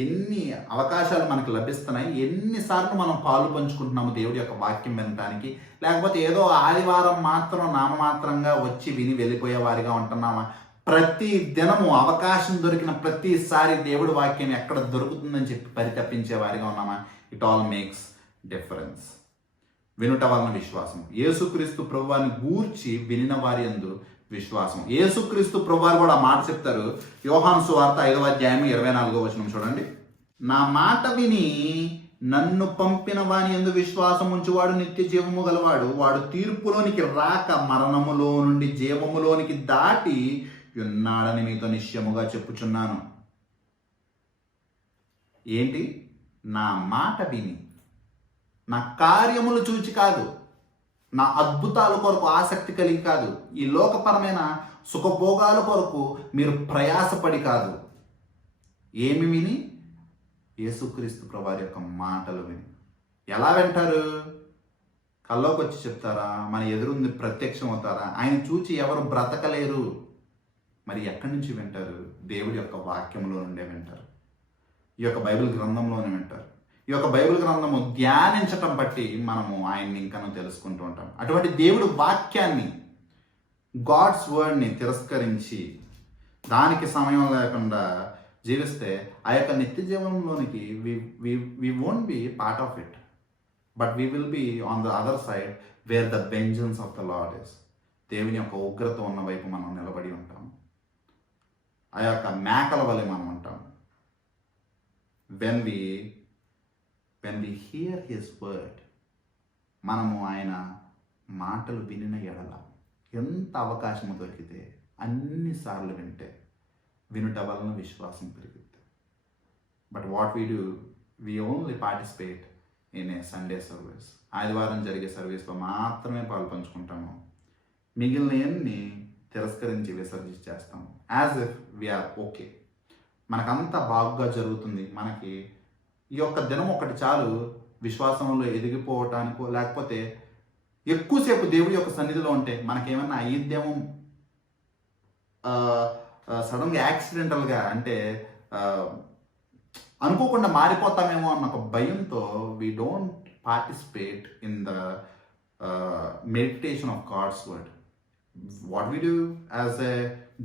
ఎన్ని అవకాశాలు మనకు లభిస్తున్నాయి, ఎన్నిసార్లు మనం పాలు పంచుకుంటున్నాము దేవుడి యొక్క వాక్యం వినడానికి, లేకపోతే ఏదో ఆదివారం మాత్రం నామమాత్రంగా వచ్చి విని వెళ్ళిపోయే వారిగా ఉంటున్నామా? ప్రతి దినము అవకాశం దొరికిన ప్రతిసారి దేవుడి వాక్యం ఎక్కడ దొరుకుతుందని చెప్పి పరితపించే వారిగా ఉన్నామా? It all makes difference. వినుట వలన విశ్వాసం. యేసుక్రీస్తు ప్రభువారిని గూర్చి వినిన వారి యందు విశ్వాసం. యేసుక్రీస్తు ప్రభువారు కూడా మాట చెప్తారు. యోహాను సువార్త 5వ అధ్యాయం 24వ వచనం చూడండి. నా మాట విని నన్ను పంపిన వాని యందు విశ్వాసం ఉంచువాడు నిత్య జీవము గలవాడు, వాడు తీర్పులోనికి రాక మరణములో నుండి జీవములోనికి దాటి ఉన్నాడని మీతో నిశ్చయముగా చెప్పుచున్నాను. ఏంటి? నా మాట విని, నా కార్యములు చూచి కాదు, నా అద్భుతాల కొరకు ఆసక్తి కలిగి కాదు, ఈ లోకపరమైన సుఖభోగాల కొరకు మీరు ప్రయాసపడి కాదు. ఏమి విని? యేసుక్రీస్తు ప్రభువారి యొక్క మాటలు విని. ఎలా వింటారు? కల్లోకి వచ్చి చెప్తారా? మన ఎదురుంది ప్రత్యక్షం అవుతారా? ఆయన చూచి ఎవరు బ్రతకలేరు. మరి ఎక్కడి నుంచి వింటారు? దేవుడి యొక్క వాక్యంలో నుండే వింటారు, ఈ యొక్క బైబిల్ గ్రంథంలోనే వింటారు. ఈ యొక్క బైబిల్ గ్రంథము ధ్యానించటం బట్టి మనము ఆయన్ని ఇంకనూ తెలుసుకుంటూ ఉంటాం. అటువంటి దేవుడు వాక్యాన్ని, గాడ్స్ వర్డ్ని తిరస్కరించి దానికి సమయం లేకుండా జీవిస్తే ఆ యొక్క నిత్య జీవనంలోనికి we won't be part of it, but we will be on the other side where the vengeance of the Lord is. దేవుని యొక్క ఉగ్రత ఉన్న వైపు మనం నిలబడి ఉంటాం. ఆ యొక్క మేకల వలె మనం ఉంటాం. When we hear his word, మనము ఆయన మాటలు వినిన ఎడల ఎంత అవకాశము దొరికితే అన్నిసార్లు వింటే వినుట వలన విశ్వాసం పెరుగుతుంది. But what we do, we only participate in a Sunday service. ఆదివారం జరిగే సర్వీస్లో మాత్రమే పాలు పంచుకుంటాము, మిగిలినవన్నీ తిరస్కరించి విసర్జించేస్తాము. యాజ్ ఇఫ్ వీఆర్ ఓకే, మనకంతా బాగుగా జరుగుతుంది, మనకి ఈ యొక్క దినం ఒకటి చాలు విశ్వాసంలో ఎదిగిపోవటానికో, లేకపోతే ఎక్కువసేపు దేవుడి యొక్క సన్నిధిలో ఉంటే మనకేమన్నా అయ్యిద్దేమో, సడన్గా యాక్సిడెంటల్గా అంటే అనుకోకుండా మారిపోతామేమో అన్న ఒక భయంతో we don't participate in the meditation of God's word. What we do as a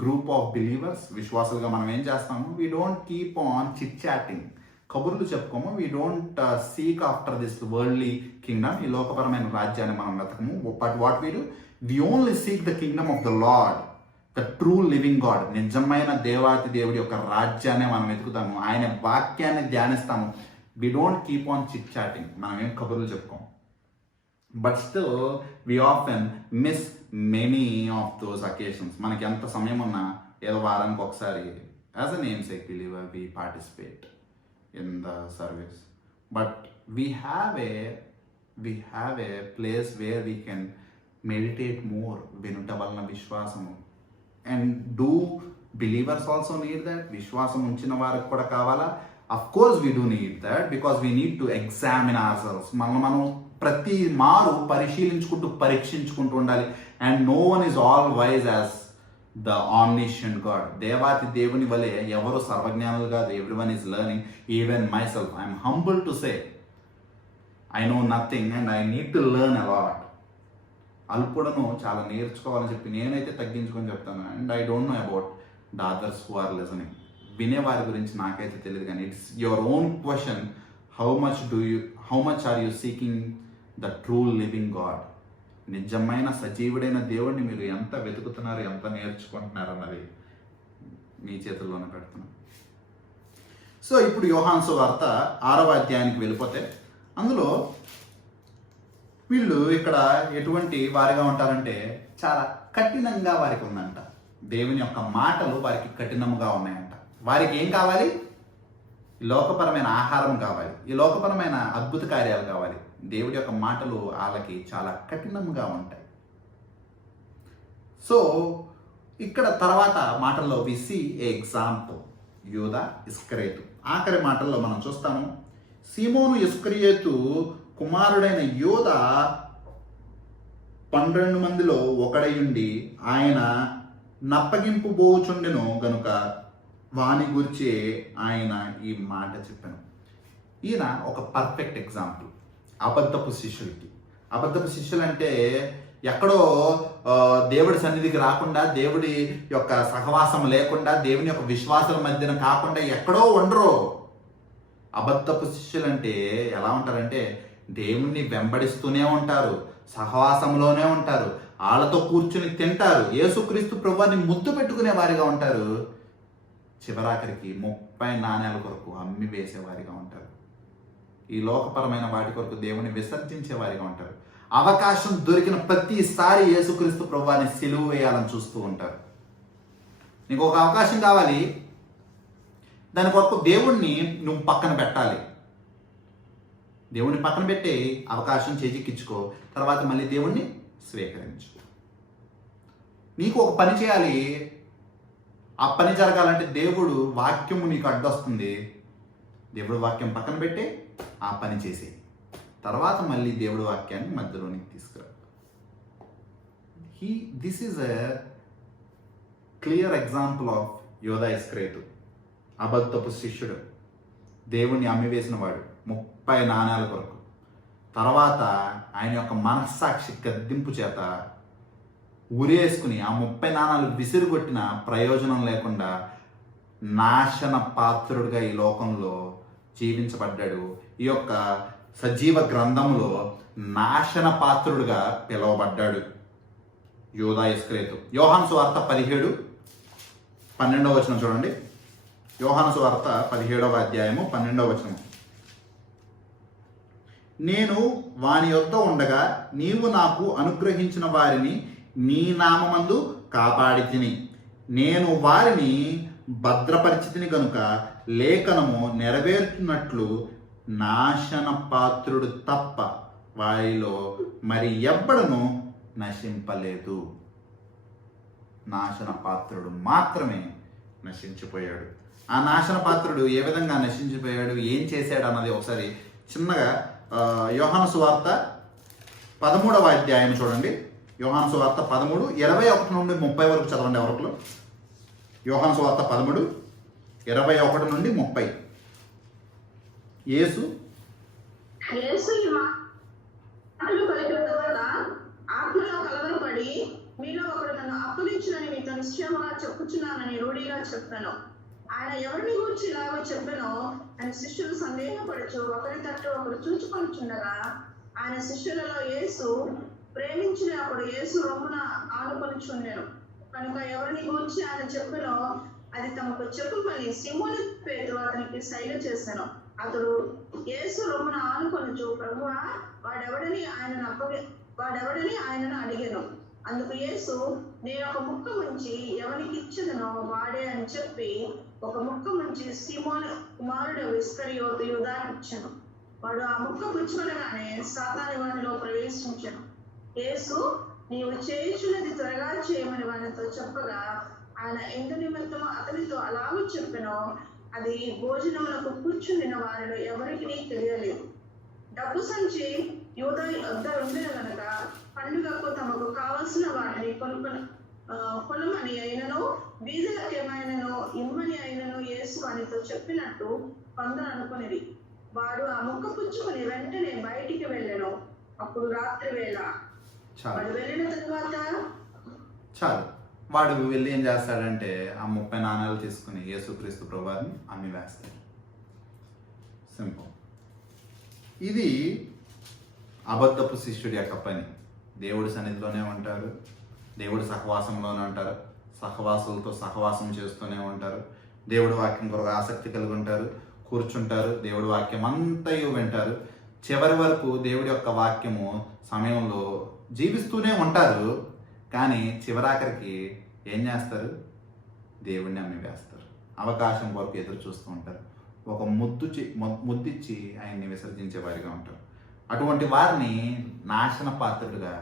group of believers, విశ్వాసులుగా మనం ఏం చేస్తాము? We don't keep on chit chatting, కబుర్లు చెప్పుకోము. We don't seek after this worldly kingdom, ఈ లోకపరమైన రాజ్యాన్ని మనం వెతకము. But what we do, we only seek the kingdom of the Lord, the true living God, నిజమైన దేవాతి దేవుడి యొక్క రాజ్యాన్ని మనం వెతుకుతాము, ఆయన వాక్యాన్ని ధ్యానిస్తాము. We don't keep on chit chatting, మనం ఏం కబుర్లు చెప్పుకోము. But still we often miss many of those occasions. మనకి ఎంత సమయం ఉన్నా ఏదో వారానికి ఒకసారి as a name sake believer we participate in the service. But we have a place where we can meditate more. వినుట వలన విశ్వాసము. And do believers also need that? విశ్వాసం ఉంచిన వారికి కూడా కావాలా? Of course we do need that, because we need to examine ourselves. మనం ప్రతి మారు పరిశీలించుకుంటూ పరీక్షించుకుంటూ ఉండాలి. And no one is all wise as the omniscient God. దేవాతి దేవుని వలె ఎవరు సర్వజ్ఞానులు కాదు. Everyone is learning, even myself. I'm humble to say I know nothing and I need to learn a lot. అల్పుడను చాలా నేర్చుకోవాలని చెప్పి నేనైతే తగ్గించుకొని చెప్తాను. And I don't know about the others who are listening. వినేవారి గురించి నాకైతే తెలియదు, కానీ it's your own question. How much are you seeking the true living God? నిజమైన సజీవుడైన దేవుడిని మీరు ఎంత వెతుకుతున్నారు, ఎంత నేర్చుకుంటున్నారు అన్నది మీ చేతుల్లోనే పెడుతున్నాను. సో ఇప్పుడు యోహాను సువార్త 6వ అధ్యాయానికి వెళ్ళిపోతే, అందులో వీళ్ళు ఇక్కడ ఎటువంటి వారిగా ఉంటారంటే చాలా కఠినంగా వారికి ఉందంట. దేవుని యొక్క మాటలు వారికి కఠినంగా ఉన్నాయంట. వారికి ఏం కావాలి? ఈ లోకపరమైన ఆహారం కావాలి, ఈ లోకపరమైన అద్భుత కార్యాలు కావాలి. దేవుడి యొక్క మాటలు వాళ్ళకి చాలా కఠినంగా ఉంటాయి. సో ఇక్కడ తర్వాత మాటల్లో వి సీ ఏ ఎగ్జాంపుల్, యూదా ఇస్కరియోతు. ఆఖరి మాటల్లో మనం చూస్తాము, సీమోను ఇస్కరియోతు కుమారుడైన యూదా 12 మందిలో ఒకడయుండి ఆయన నప్పగింపు బోచుండెను గనుక వాని గురించి ఆయన ఈ మాట చెప్పాను. ఈయన ఒక పర్ఫెక్ట్ ఎగ్జాంపుల్ అబద్ధపు శిష్యులకి. అబద్ధపు శిష్యులు అంటే ఎక్కడో దేవుడి సన్నిధికి రాకుండా, దేవుడి యొక్క సహవాసం లేకుండా, దేవుని యొక్క విశ్వాసాల మధ్యన కాకుండా ఎక్కడో ఉండరు. అబద్ధపు శిష్యులు అంటే ఎలా ఉంటారంటే దేవుణ్ణి వెంబడిస్తూనే ఉంటారు, సహవాసంలోనే ఉంటారు, వాళ్ళతో కూర్చుని తింటారు, యేసుక్రీస్తు ప్రభువుని ముద్దు పెట్టుకునే వారిగా ఉంటారు. చివరాఖరికి 30 నాణ్యాల కొరకు అమ్మి వేసేవారిగా ఉంటారు. ఈ లోకపరమైన వాటి కొరకు దేవుని విసర్జించే వారిగా ఉంటారు. అవకాశం దొరికిన ప్రతిసారి యేసుక్రీస్తు ప్రభువుని సిలువ వేయాలని చూస్తూ ఉంటారు. నీకు ఒక అవకాశం కావాలి, దాని కొరకు దేవుణ్ణి నువ్వు పక్కన పెట్టాలి. దేవుణ్ణి పక్కన పెట్టి అవకాశం చేజిక్కించుకో, తర్వాత మళ్ళీ దేవుణ్ణి స్వీకరించు. నీకు ఒక పని చేయాలి, ఆ పని జరగాలంటే దేవుడు వాక్యము నీకు అడ్డొస్తుంది. దేవుడు వాక్యం పక్కన పెట్టి ఆ పని చేసే తర్వాత మళ్ళీ దేవుడు వాక్యాన్ని మధ్యలోనికి తీసుకురా. This is a clear example of యోధా ఇస్కరియోతు, అబద్ధపు శిష్యుడు, దేవుణ్ణి అమ్మివేసిన వాడు 30 నాణ్యాల కొరకు. తర్వాత ఆయన యొక్క మనస్సాక్షి గద్దింపు చేత ఉరేసుకుని ఆ 30 నాణాలు విసిరుగొట్టిన ప్రయోజనం లేకుండా నాశన పాత్రుడిగా ఈ లోకంలో జీవించబడ్డాడు. ఈ యొక్క సజీవ గ్రంథంలో నాశన పాత్రుడిగా పిలువబడ్డాడు యోధా ఇస్కరియోతు. యోహాను సువార్త 17:12 వచనం చూడండి. యోహాను సువార్త 17వ అధ్యాయము 12వ వచనం. నేను వాని యొద్ద ఉండగా నీవు నాకు అనుగ్రహించిన వారిని నీ నామమందు కాపాడి తిని, నేను వారిని భద్రపరిచితిని గనుక లేఖనము నెరవేరుతున్నట్లు నాశన పాత్రుడు తప్ప వారిలో మరి ఎవ్వడను నశింపలేదు. నాశన పాత్రుడు మాత్రమే నశించిపోయాడు. ఆ నాశన పాత్రుడు ఏ విధంగా నశించిపోయాడు, ఏం చేశాడు అన్నది ఒకసారి చిన్నగా యోహాను సువార్త 13వ అధ్యాయం చూడండి. యోహాను సువార్త 13, 21 నుండి 30 వరకు చదవండి ఎవరిలో. యోహాను సువార్త 13, 21 నుండి 30. యేసు ఈ మాటలు పలికిన తరువాత ఆత్మలో కలవరపడి, మీలో ఒకడు నన్ను అప్పగించునని మీతో నిశ్చయముగా చెప్పుచున్నానని రూఢిగా చెప్పాను. ఆయన ఎవరిని గురించి ఇలాగో చెప్పానో అని శిష్యులు సందేహపడుచు ఒకరి తట్టు ఒకరు చూచుకొనుచుండగా, ఆయన శిష్యులలో యేసు ప్రేమించినప్పుడు యేసు రొమ్మున ఆనుకొనుచుండెను. కనుక ఎవరిని గురించి ఆయన చెప్పానో అది తమకు చెప్పుకొని సీమోను పేతురు అతనికి సైగ చేశాను. అతడు యేసు రొమ్మున ఆనుకొనుచు, ప్రభువా వాడెవడని ఆయనను అడిగాను. అందుకు యేసు, నేను ఒక ముక్క ముంచి ఎవరికి ఇచ్చదనో వాడే అని చెప్పి ఒక ముక్క ముంచి సీమోను కుమారుడు ఇస్కరియోతు యూదాకు ఇచ్చాను. వాడు ఆ ముక్క పుచ్చుకొనగానే సాతాను వానిలో ప్రవేశించాను. యేసు, నీవు చేయుచున్నది త్వరగా చేయమని వానితో చెప్పగా, ఆయన ఎందు నిమిత్తం అతనితో అలాగూ చెప్పెనో అది భోజనములకు కూర్చుండిన వారిలో ఎవరికి తెలియలేదు. డబ్బు సంచి యూద వద్ద ఉండిన కనుక పండుగకు తమకు కావలసిన వాటిని కొనుమని అయినను బీదలకు ఏమైనను ఇమ్మని అయినను యేసు వానితో చెప్పినట్టు కొందరు అనుకునేది. వాడు ఆ ముక్క పుచ్చుకొని వెంటనే బయటికి వెళ్ళాను. అప్పుడు రాత్రి వేళ వాడు వెళ్ళిన తర్వాత చాలు వాడు వెళ్ళి ఏం చేస్తాడంటే ఆ 30 నాణాలు తీసుకుని యేసుక్రీస్తు ప్రభువారిని అమ్మి వేస్తాడు. సింపుల్. ఇది అబద్ధపు శిష్యుడి యొక్క పని. దేవుడి సన్నిధిలోనే ఉంటారు, దేవుడి సహవాసంలోనే ఉంటారు, సహవాసులతో సహవాసం చేస్తూనే ఉంటారు, దేవుడి వాక్యం కొరకు ఆసక్తి కలిగి ఉంటారు, కూర్చుంటారు, దేవుడి వాక్యం అంతయు వింటారు, చివరి వరకు దేవుడి యొక్క వాక్యము సమయంలో జీవిస్తూనే ఉంటారు. కానీ చివరాఖరికి ఏం చేస్తారు? దేవుడిని అమ్మి వేస్తారు. అవకాశం కొరకు ఎదురు చూస్తూ ఉంటారు. ఒక ముద్దిచ్చి ఆయన్ని విసర్జించే వారిగా ఉంటారు. అటువంటి వారిని నాశన పాత్రుడుగా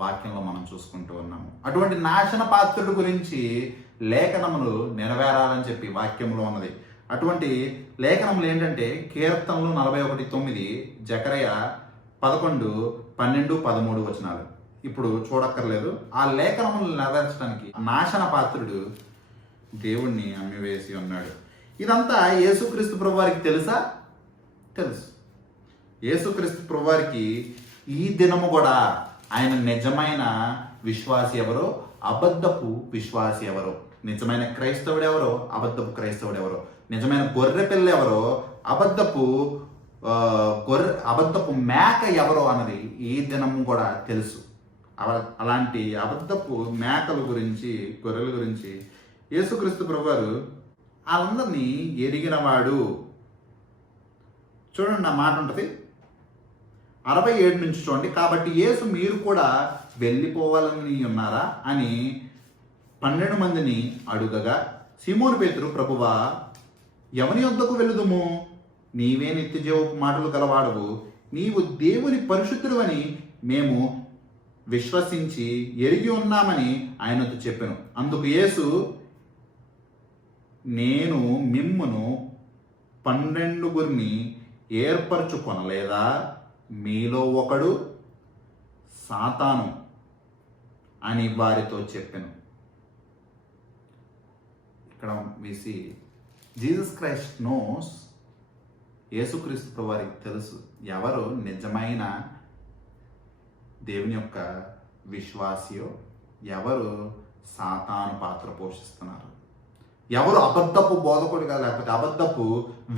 వాక్యంలో మనం చూసుకుంటూ ఉన్నాము. అటువంటి నాశన పాత్రుడు గురించి లేఖనములు నెరవేరాలని చెప్పి వాక్యంలో ఉన్నది. అటువంటి లేఖనములు ఏంటంటే కీర్తనలు 41:9, జకరయ 11, 12, 13 వచనాలు. ఇప్పుడు చూడక్కర్లేదు. ఆ లేఖనములను నెరవేర్చడానికి నాశన పాత్రుడు దేవుణ్ణి అమ్మివేసి ఉన్నాడు. ఇదంతా యేసుక్రీస్తు ప్రభువారికి తెలుసా? తెలుసు. యేసుక్రీస్తు ప్రభువారికి ఈ దినము కూడా ఆయన నిజమైన విశ్వాసి ఎవరో, అబద్ధపు విశ్వాసి ఎవరో, నిజమైన క్రైస్తవుడు ఎవరో, అబద్ధపు క్రైస్తవుడు ఎవరో, నిజమైన గొర్రె పిల్ల ఎవరో, అబద్ధపు మేక ఎవరో అన్నది ఈ దినము కూడా తెలుసు. అలాంటి అబద్ధపు మేకల గురించి, గొర్రెల గురించి యేసుక్రీస్తు ప్రభువారు వాళ్ళందరినీ ఎరిగినవాడు. చూడండి, నా మాట ఉంటుంది 67 నుంచి చూడండి. కాబట్టి యేసు మీరు కూడా వెళ్ళిపోవాలని ఉన్నారా అని 12 మందిని అడుగగా, సీమోను పేతురు, ప్రభువా ఎవని యొద్దకు వెళ్ళుదుము? నీవే నిత్యజీవపు మాటలు గలవాడవు, నీవు దేవుని పరిశుద్ధుడు అని మేము విశ్వసించి ఎరిగి ఉన్నామని ఆయనతో చెప్పాను. అందుకు యేసు, నేను మిమ్మును 12 ఏర్పరచుకొనలేదా? మీలో ఒకడు సాతాను అని వారితో చెప్పాను. ఇక్కడ వీసి జీసస్ క్రైస్ట్ నోస్, యేసుక్రీస్తు ప్రభువారికి తెలుసు ఎవరు నిజమైన దేవుని యొక్క విశ్వాసియో, ఎవరు సాతాను పాత్ర పోషిస్తున్నారు, ఎవరు అబద్ధపు బోధకుడిగా, లేకపోతే అబద్ధపు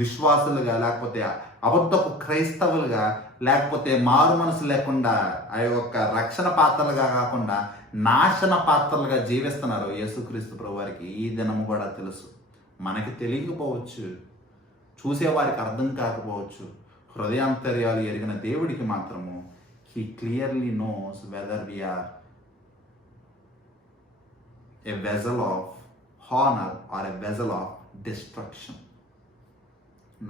విశ్వాసులుగా, లేకపోతే అబద్ధపు క్రైస్తవులుగా, లేకపోతే మారు మనసు లేకుండా ఆ యొక్క రక్షణ పాత్రలుగా కాకుండా నాశన పాత్రలుగా జీవిస్తున్నారు. యేసుక్రీస్తు ప్రభువారికి ఈ దినము కూడా తెలుసు. మనకి తెలియకపోవచ్చు, చూసేవారికి అర్థం కాకపోవచ్చు, హృదయాంతర్యాలు ఎరిగిన దేవుడికి మాత్రము he clearly knows whether we are a vessel of honour or a vessel of destruction.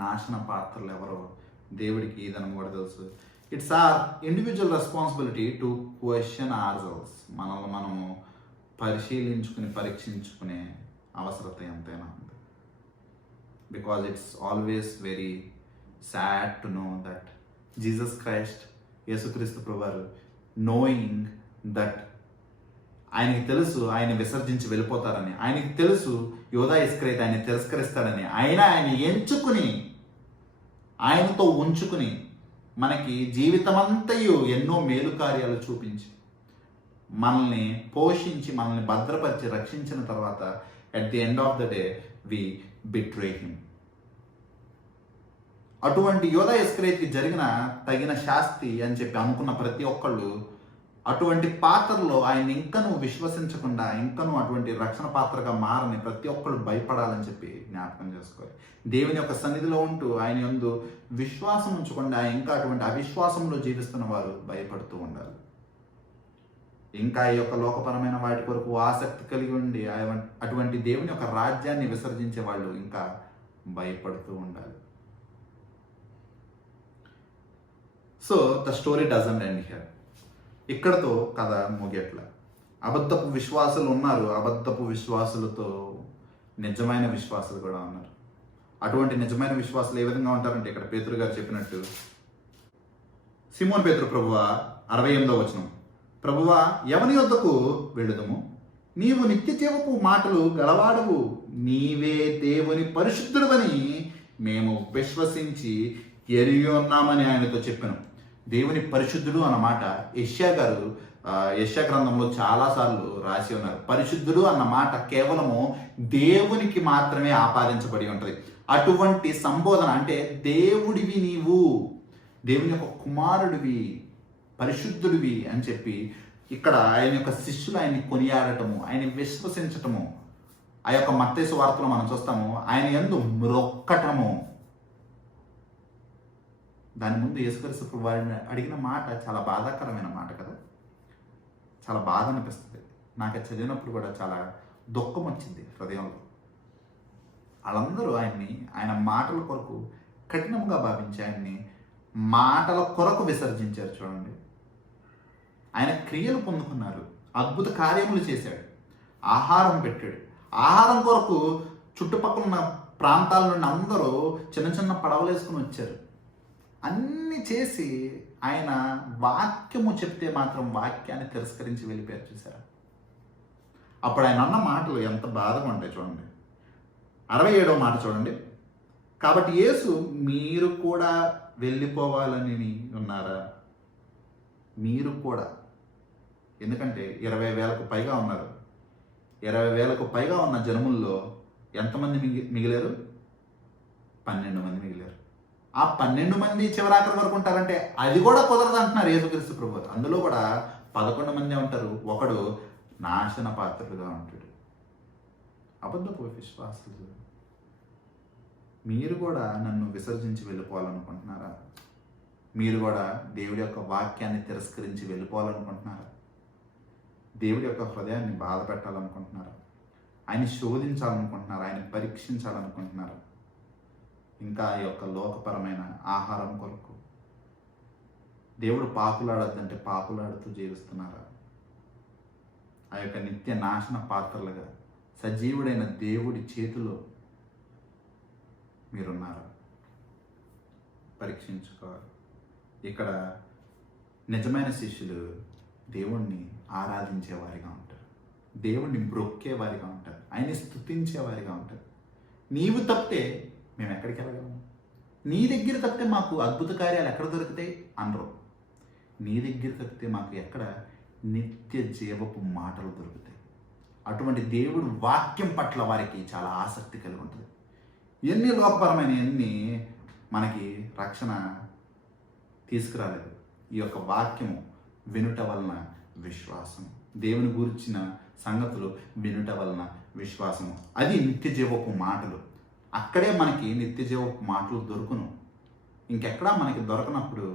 నాశన పాత్రలు ఎవరో దేవుడికి ఈ దినం కూడా తెలుసు. It's our individual responsibility to question ourselves. మనల్ని మనము పరిశీలించుకుని పరీక్షించుకునే అవసరత ఎంతైనా ఉంది. Because it's always very sad to know that Jesus Christ, యేసుక్రీస్తు ప్రభువారు, నోయింగ్ దట్ ఆయనకి తెలుసు ఆయన విసర్జించి వెళ్ళిపోతారని, ఆయనకి తెలుసు యోధా ఇస్కరియోతు ఆయన తిరస్కరిస్తాడని, ఆయన ఎంచుకుని ఆయనతో ఉంచుకుని మనకి జీవితమంతయు ఎన్నో మేలు కార్యాలు చూపించి మనల్ని పోషించి మనల్ని భద్రపరిచి రక్షించిన తర్వాత at the end of the day we betray him. అటువంటి యోధా ఇస్కరియోతుకి జరిగిన తగిన శాస్తి అని చెప్పి అనుకున్న ప్రతి ఒక్కళ్ళు అటువంటి పాత్రలో ఆయన ఇంకనూ విశ్వసించకుండా, ఇంకనూ అటువంటి రక్షణ పాత్రగా మారని ప్రతి ఒక్కళ్ళు భయపడాలని చెప్పి జ్ఞాపకం చేసుకోవాలి. దేవుని యొక్క సన్నిధిలో ఉంటూ ఆయన యందు విశ్వాసం ఉంచకుండా ఇంకా అటువంటి అవిశ్వాసంలో జీవిస్తున్న వారు భయపడుతూ ఉండాలి. ఇంకా ఈ యొక్క లోకపరమైన వాటి కొరకు ఆసక్తి కలిగి ఉండి అటువంటి దేవుని యొక్క రాజ్యాన్ని విసర్జించే వాళ్ళు ఇంకా భయపడుతూ ఉండాలి. So the story doesn't end here. ఇక్కడతో కథ ముగియట్ల. అబద్ధపు విశ్వాసులు ఉన్నారు, అబద్ధపు విశ్వాసులతో నిజమైన విశ్వాసులు కూడా ఉన్నారు. అటువంటి నిజమైన విశ్వాసులు ఏ విధంగా ఉంటారంటే ఇక్కడ పేతురు గారు చెప్పినట్టు సిమోన్ పేతురు ప్రభువా 68వ వచనం, ప్రభువా ఎవని యొద్దకు వెళ్ళుదము? నీవు నిత్య జీవపు మాటలు గలవాడవు, నీవే దేవుని పరిశుద్ధుడవని మేము విశ్వసించి ఎరిగి ఉన్నామని ఆయనతో చెప్పాను. దేవుని పరిశుద్ధుడు అన్న మాట యెషయా గ్రంథంలో చాలాసార్లు రాసి ఉన్నారు. పరిశుద్ధుడు అన్న మాట కేవలము దేవునికి మాత్రమే ఆపాదించబడి ఉంటుంది. అటువంటి సంబోధన అంటే దేవుడివి నీవు, దేవుని యొక్క కుమారుడివి, పరిశుద్ధుడివి అని చెప్పి ఇక్కడ ఆయన యొక్క శిష్యులు ఆయన్ని కొనియాడటము, ఆయన విశ్వసించటము. ఆ యొక్క మత్తయి సువార్తలో మనం చూస్తాము, ఆయన యందు మ్రొక్కటము. దాని ముందు యేసుక్రీస్తు ప్రభువు వారిని అడిగిన మాట చాలా బాధాకరమైన మాట కదా, చాలా బాధ అనిపిస్తుంది. నాకు అది చదివినప్పుడు కూడా చాలా దుఃఖం వచ్చింది హృదయంలో. వాళ్ళందరూ ఆయన మాటల కొరకు కఠినంగా భావించి ఆయన్ని మాటల కొరకు విసర్జించారు. చూడండి, ఆయన క్రియలు పొందుకున్నారు, అద్భుత కార్యములు చేశాడు, ఆహారం పెట్టాడు. ఆహారం కొరకు చుట్టుపక్కల ఉన్న ప్రాంతాల నుండి అందరూ చిన్న చిన్న పడవలు వేసుకుని వచ్చారు. అన్నీ చేసి ఆయన వాక్యము చెప్తే మాత్రం వాక్యాన్ని తిరస్కరించి వెళ్ళిపోయారు. చూసారా? అప్పుడు ఆయన అన్న మాటలు ఎంత బాధగా ఉంటాయి చూడండి. 67వ మాట చూడండి, కాబట్టి యేసు మీరు కూడా వెళ్ళిపోవాలని ఉన్నారా? మీరు కూడా, ఎందుకంటే 20,000కు పైగా ఉన్నారు. 20,000కు పైగా ఉన్న జనముల్లో ఎంతమంది మిగిలారు? 12 మంది మిగిలారు. ఆ 12 మంది చివరాఖరి వరకు ఉంటారంటే అది కూడా కుదరదు అంటున్నారు యేసుక్రీస్తు ప్రభువు. అందులో కూడా 11 మంది ఉంటారు, ఒకడు నాశన పాత్రుడుగా ఉంటాడు. అబద్ధపు విశ్వాసులు. మీరు కూడా నన్ను విసర్జించి వెళ్ళిపోవాలనుకుంటున్నారా? మీరు కూడా దేవుడి యొక్క వాక్యాన్ని తిరస్కరించి వెళ్ళిపోవాలనుకుంటున్నారా? దేవుడి యొక్క హృదయాన్ని బాధ పెట్టాలనుకుంటున్నారా? ఆయన శోధించాలనుకుంటున్నారా? ఆయన పరీక్షించాలనుకుంటున్నారా? ఇంకా ఈ యొక్క లోకపరమైన ఆహారం కొరకు దేవుడు పాపులాడొద్దంటే పాపులాడుతూ జీవిస్తున్నారా? ఆ యొక్క నిత్య నాశన పాత్రలుగా సజీవుడైన దేవుడి చేతిలో మీరున్నారా? పరీక్షించుకోవాలి. ఇక్కడ నిజమైన శిష్యులు దేవుణ్ణి ఆరాధించేవారిగా ఉంటారు, దేవుణ్ణి బ్రొక్కేవారిగా ఉంటారు, ఆయన్ని స్తుతించేవారిగా ఉంటారు. నీవు తప్పితే మేము ఎక్కడికి వెళ్ళగలము? నీ దగ్గర తప్పితే మాకు అద్భుత కార్యాలు ఎక్కడ దొరుకుతాయి అనరు. నీ దగ్గర తప్పితే మాకు ఎక్కడ నిత్య జీవపు మాటలు దొరుకుతాయి. అటువంటి దేవుడు వాక్యం పట్ల వారికి చాలా ఆసక్తి కలిగి ఉంటుంది. ఎన్ని లోకపరమైన ఎన్ని మనకి రక్షణ తీసుకురాలేదు. ఈ యొక్క వాక్యము వినుట వలన విశ్వాసం, దేవుని గురించిన సంగతులు వినుట వలన విశ్వాసము, అది నిత్య జీవపు మాటలు. అక్కడే మనకి నిత్య జీవపు మాటలు దొరుకును. ఇంకెక్కడా మనకి దొరకనప్పుడు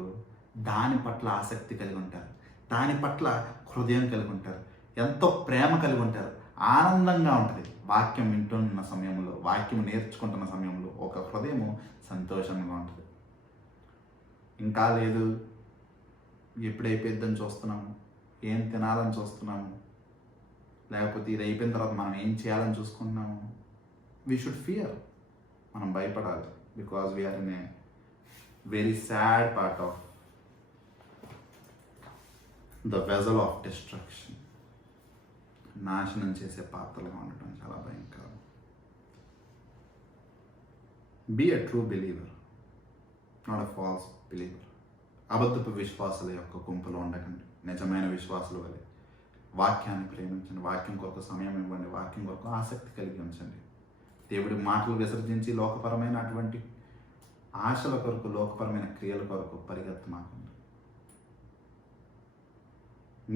దాని పట్ల ఆసక్తి కలిగి ఉంటారు, దాని పట్ల హృదయం కలిగి ఉంటారు, ఎంతో ప్రేమ కలిగి ఉంటారు, ఆనందంగా ఉంటుంది. వాక్యం వింటున్న సమయంలో, వాక్యం నేర్చుకుంటున్న సమయంలో ఒక హృదయము సంతోషంగా ఉంటుంది. ఇంకా లేదు, ఎప్పుడైపోయిద్దని చూస్తున్నాము, ఏం తినాలని చూస్తున్నాము, లేకపోతే ఇది అయిపోయిన తర్వాత మనం ఏం చేయాలని చూసుకుంటున్నాము. వీ షుడ్ ఫియర్, మనం భయపడాలి. Because we're in a very sad part of the vessel of destruction. నాశనం చేసే పాత్రలుగా ఉండటం చాలా భయంకరం. Be a true believer, not a false believer. అబద్ధపు విశ్వాసుల యొక్క గుంపులో ఉండకండి, నిజమైన విశ్వాసుల వలె వాక్యాన్ని ప్రేమించండి, వాక్యం కొరకు సమయం ఇవ్వండి, వాక్యం కొరకు ఆసక్తి కలిగి ఉంచండి. దేవుడి మాటలు విసర్జించి లోకపరమైన అటువంటి ఆశల కొరకు, లోకపరమైన క్రియల కొరకు పరిగెత్తమాకండి.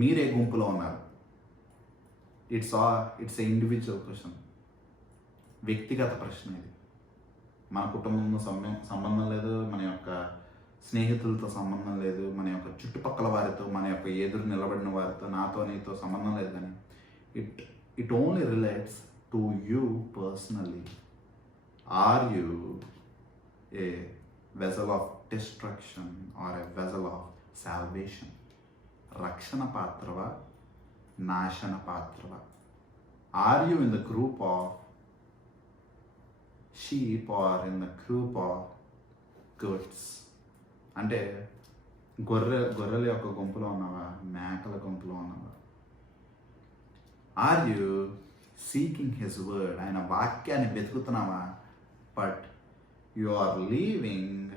మీరే గుంపులో ఉన్నారు. ఇట్స్ ఏ ఇండివిజువల్ క్వశ్చన్, వ్యక్తిగత ప్రశ్న ఇది. మన కుటుంబంతో సంబంధం లేదు, మన యొక్క స్నేహితులతో సంబంధం లేదు, మన యొక్క చుట్టుపక్కల వారితో, మన యొక్క ఎదురు నిలబడిన వారితో, నాతో నీతో సంబంధం లేదు. కానీ it only relates to you personally. Are you a vessel of destruction or a vessel of salvation? రక్షణ పాత్రవా, నాశన పాత్రవా? Are you in the group of sheep or in the group of goats? అంటే గొర్రెల యొక్క గుంపులో ఉన్నావా, మేకల గుంపులో ఉన్నావా? Are you seeking his word? ఆయన వాక్యాన్ని వెతుకుతున్నావా? But you are leaving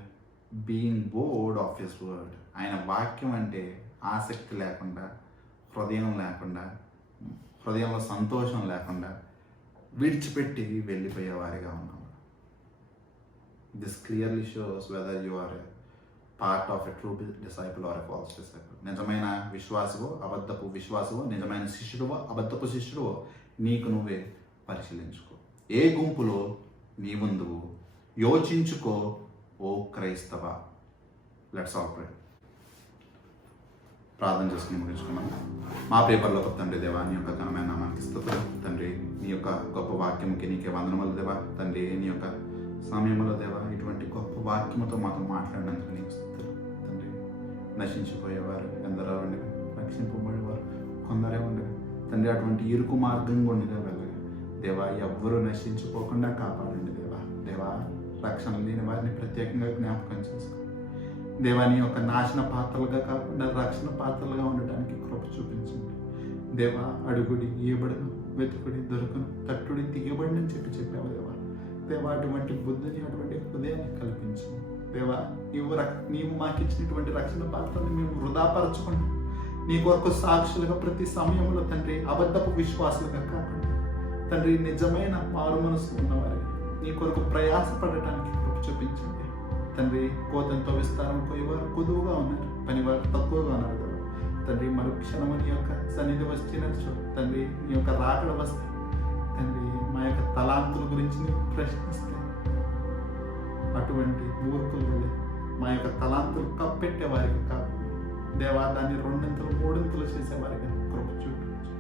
being bored of his word. ఆయన వాక్యం అంటే ఆసక్తి లేకుండా, హృదయంలో సంతోషం లేకుండా విడిచిపెట్టి వెళ్ళిపోయేవారిగా ఉన్నాము. This clearly shows whether you are part of a true disciple or a false disciple. నిజమైన విశ్వాసవో అబద్ధపు విశ్వాసవో, నిజమైన శిష్యుడువో అబద్ధపు శిష్యుడువో నీకు నువ్వే పరిశీలించుకో. ఏ గుంపులో నీవుందువు యోచించుకో ఓ క్రైస్తవ. లెట్స్ ఆల్ ప్రే. ప్రార్థన చేసుకుని ముగించుకున్నాం. మా పేపర్లో తండ్రి దేవా, నీ యొక్క ఘనమైన నామానికి స్తుతులు తండ్రి. నీ యొక్క గొప్ప వాక్యముకి నీకే వందనములు దేవా. తండ్రి నీ యొక్క సమయంలో దేవా ఇటువంటి గొప్ప వాక్యముతో మాతో మాట్లాడినందుకు నీకు స్తుతులు తండ్రి. నశించిపోయేవారు ఎందరో ఉండగా, రక్షింపబడేవారు కొందరే ఉండగా తండ్రి, అటువంటి ఇరుకు మార్గం ఉండగా వెళ్ళగా దేవా ఎవ్వరూ నశించిపోకుండా కాపాడండి దేవా. దేవా రక్షణ లేని వారిని ప్రత్యేకంగా జ్ఞాపకం చేసుకో దేవా. నీ యొక్క నాశన పాత్రలుగా కాకుండా రక్షణ పాత్రలుగా ఉండటానికి కృప చూపించండి దేవా. అడుగుడి ఇయ్యబడును, వెతుకుడి దొరుకును, తట్టుడి తీయబడిని అని చెప్పావు దేవా. దేవా అటువంటి బుద్ధిని, అటువంటి హృదయాన్ని కల్పించండి దేవా. నీవు మాకు ఇచ్చినటువంటి రక్షణ పాత్రని మేము వృధాపరచుకుంటాం. నీ కొరకు సాక్షులుగా ప్రతి సమయంలో తండ్రి, అబద్ధపు విశ్వాసులుగా కాకుండా తండ్రి, నిజమైన మారు మనసు ఉన్నవారి నీ కొరకు ప్రయాసపడటానికి కృప చూపించండి తండ్రి. కోతంతో విస్తారం కోయేవారు కొదువుగా ఉన్నారు, పనివారు తక్కువగా ఉన్నారు కదా తండ్రి. మరో క్షణము నీ యొక్క సన్నిధి వచ్చినచ్చు తండ్రి, నీ యొక్క రాకడ వస్తే తండ్రి, మా యొక్క తలాంతుల గురించి నీవు ప్రశ్నిస్తే అటువంటి మూర్ఖుల వల్ల మా యొక్క తలాంతులు కప్పెట్టే వారికి కాదు దేవా, దాన్ని రెండింతలు మూడింతలు చేసేవారిగా కృప చూపించు,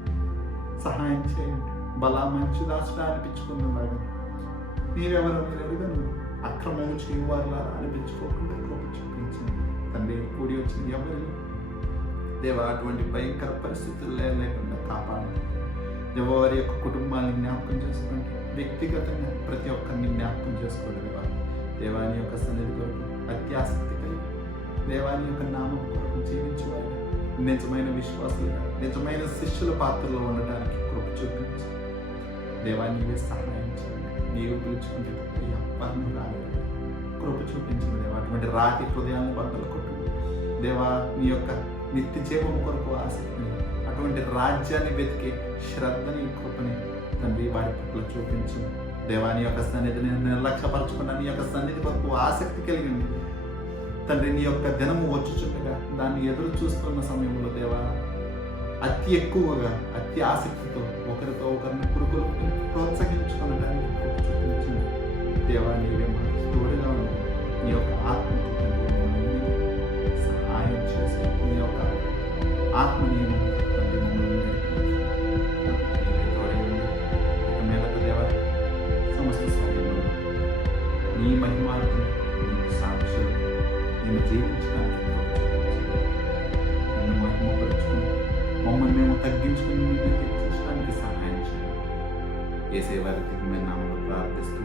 సహాయం చేయండి. బలా మంచి దాసుడా అనిపించుకున్నలాగా నీవెవరో మీరు ఎరుగను, అక్రమము చేయవారులా అనిపించుకోకుండా కృప చూపించండి తండ్రి. కూడి వచ్చిన ఎవరు దేవా అటువంటి భయంకర పరిస్థితులు లేకుండా కాపాడండి. ఎవరి యొక్క కుటుంబాన్ని జ్ఞాపకం చేసుకోండి, వ్యక్తిగతంగా ప్రతి ఒక్కరిని జ్ఞాపకం చేసుకోండి దేవా. దేవాని యొక్క సన్నిధి కొరకు అత్యాసక్తి కలిగి దేవాని యొక్క నామం కొరకు జీవించేవారు నిజమైన విశ్వాసులుగా, నిజమైన శిష్యుల పాత్రలో ఉండడానికి కృప చూపించి దేవా నీవే సహాయం చేయండి. నీవు పిలుచుకుంటే అప్పను రాలేదు కృప చూపించింది దేవా. అటువంటి రాతి హృదయాన్ని బద్దలు కొట్టు దేవా. నీ యొక్క నిత్య జీవము కొరకు ఆసక్తిని, అటువంటి రాజ్యాన్ని వెతికే శ్రద్ధని, కృపని తండ్రి వారి పట్ల చూపించు దేవా. నీ యొక్క సన్నిధిని నిర్లక్ష్యపరచుకున్న నీ యొక్క సన్నిధి కొరకు ఆసక్తి కలిగింది తండ్రి. నీ యొక్క దినము వచ్చుచుండగా దాన్ని ఎదురు చూస్తున్న సమయంలో దేవా అతి ఎక్కువగా, అతి ఆసక్తితో ఒకరితో ఒకరిని పురుగులు ప్రోత్సహించుకోవడానికి చూపించింది దేవా. నీవే మాకు తోడుగా ఉంది. నీ యొక్క ఆత్మకి సహాయం చేసి నీ యొక్క ఆత్మ నేను సమస్త సమయంలో నీ మహిమార్గం, నీ సాక్షులు నేను జీవించడానికి నిన్ను మహిమపరుచుకుని మమ్మల్ని మేము తగ్గించుకుని నిన్ను హెచ్చించడానికి సహాయం చేయండి. యేసయ్య వారి దివ్యమైన నామములో ప్రార్థిస్తున్నాము.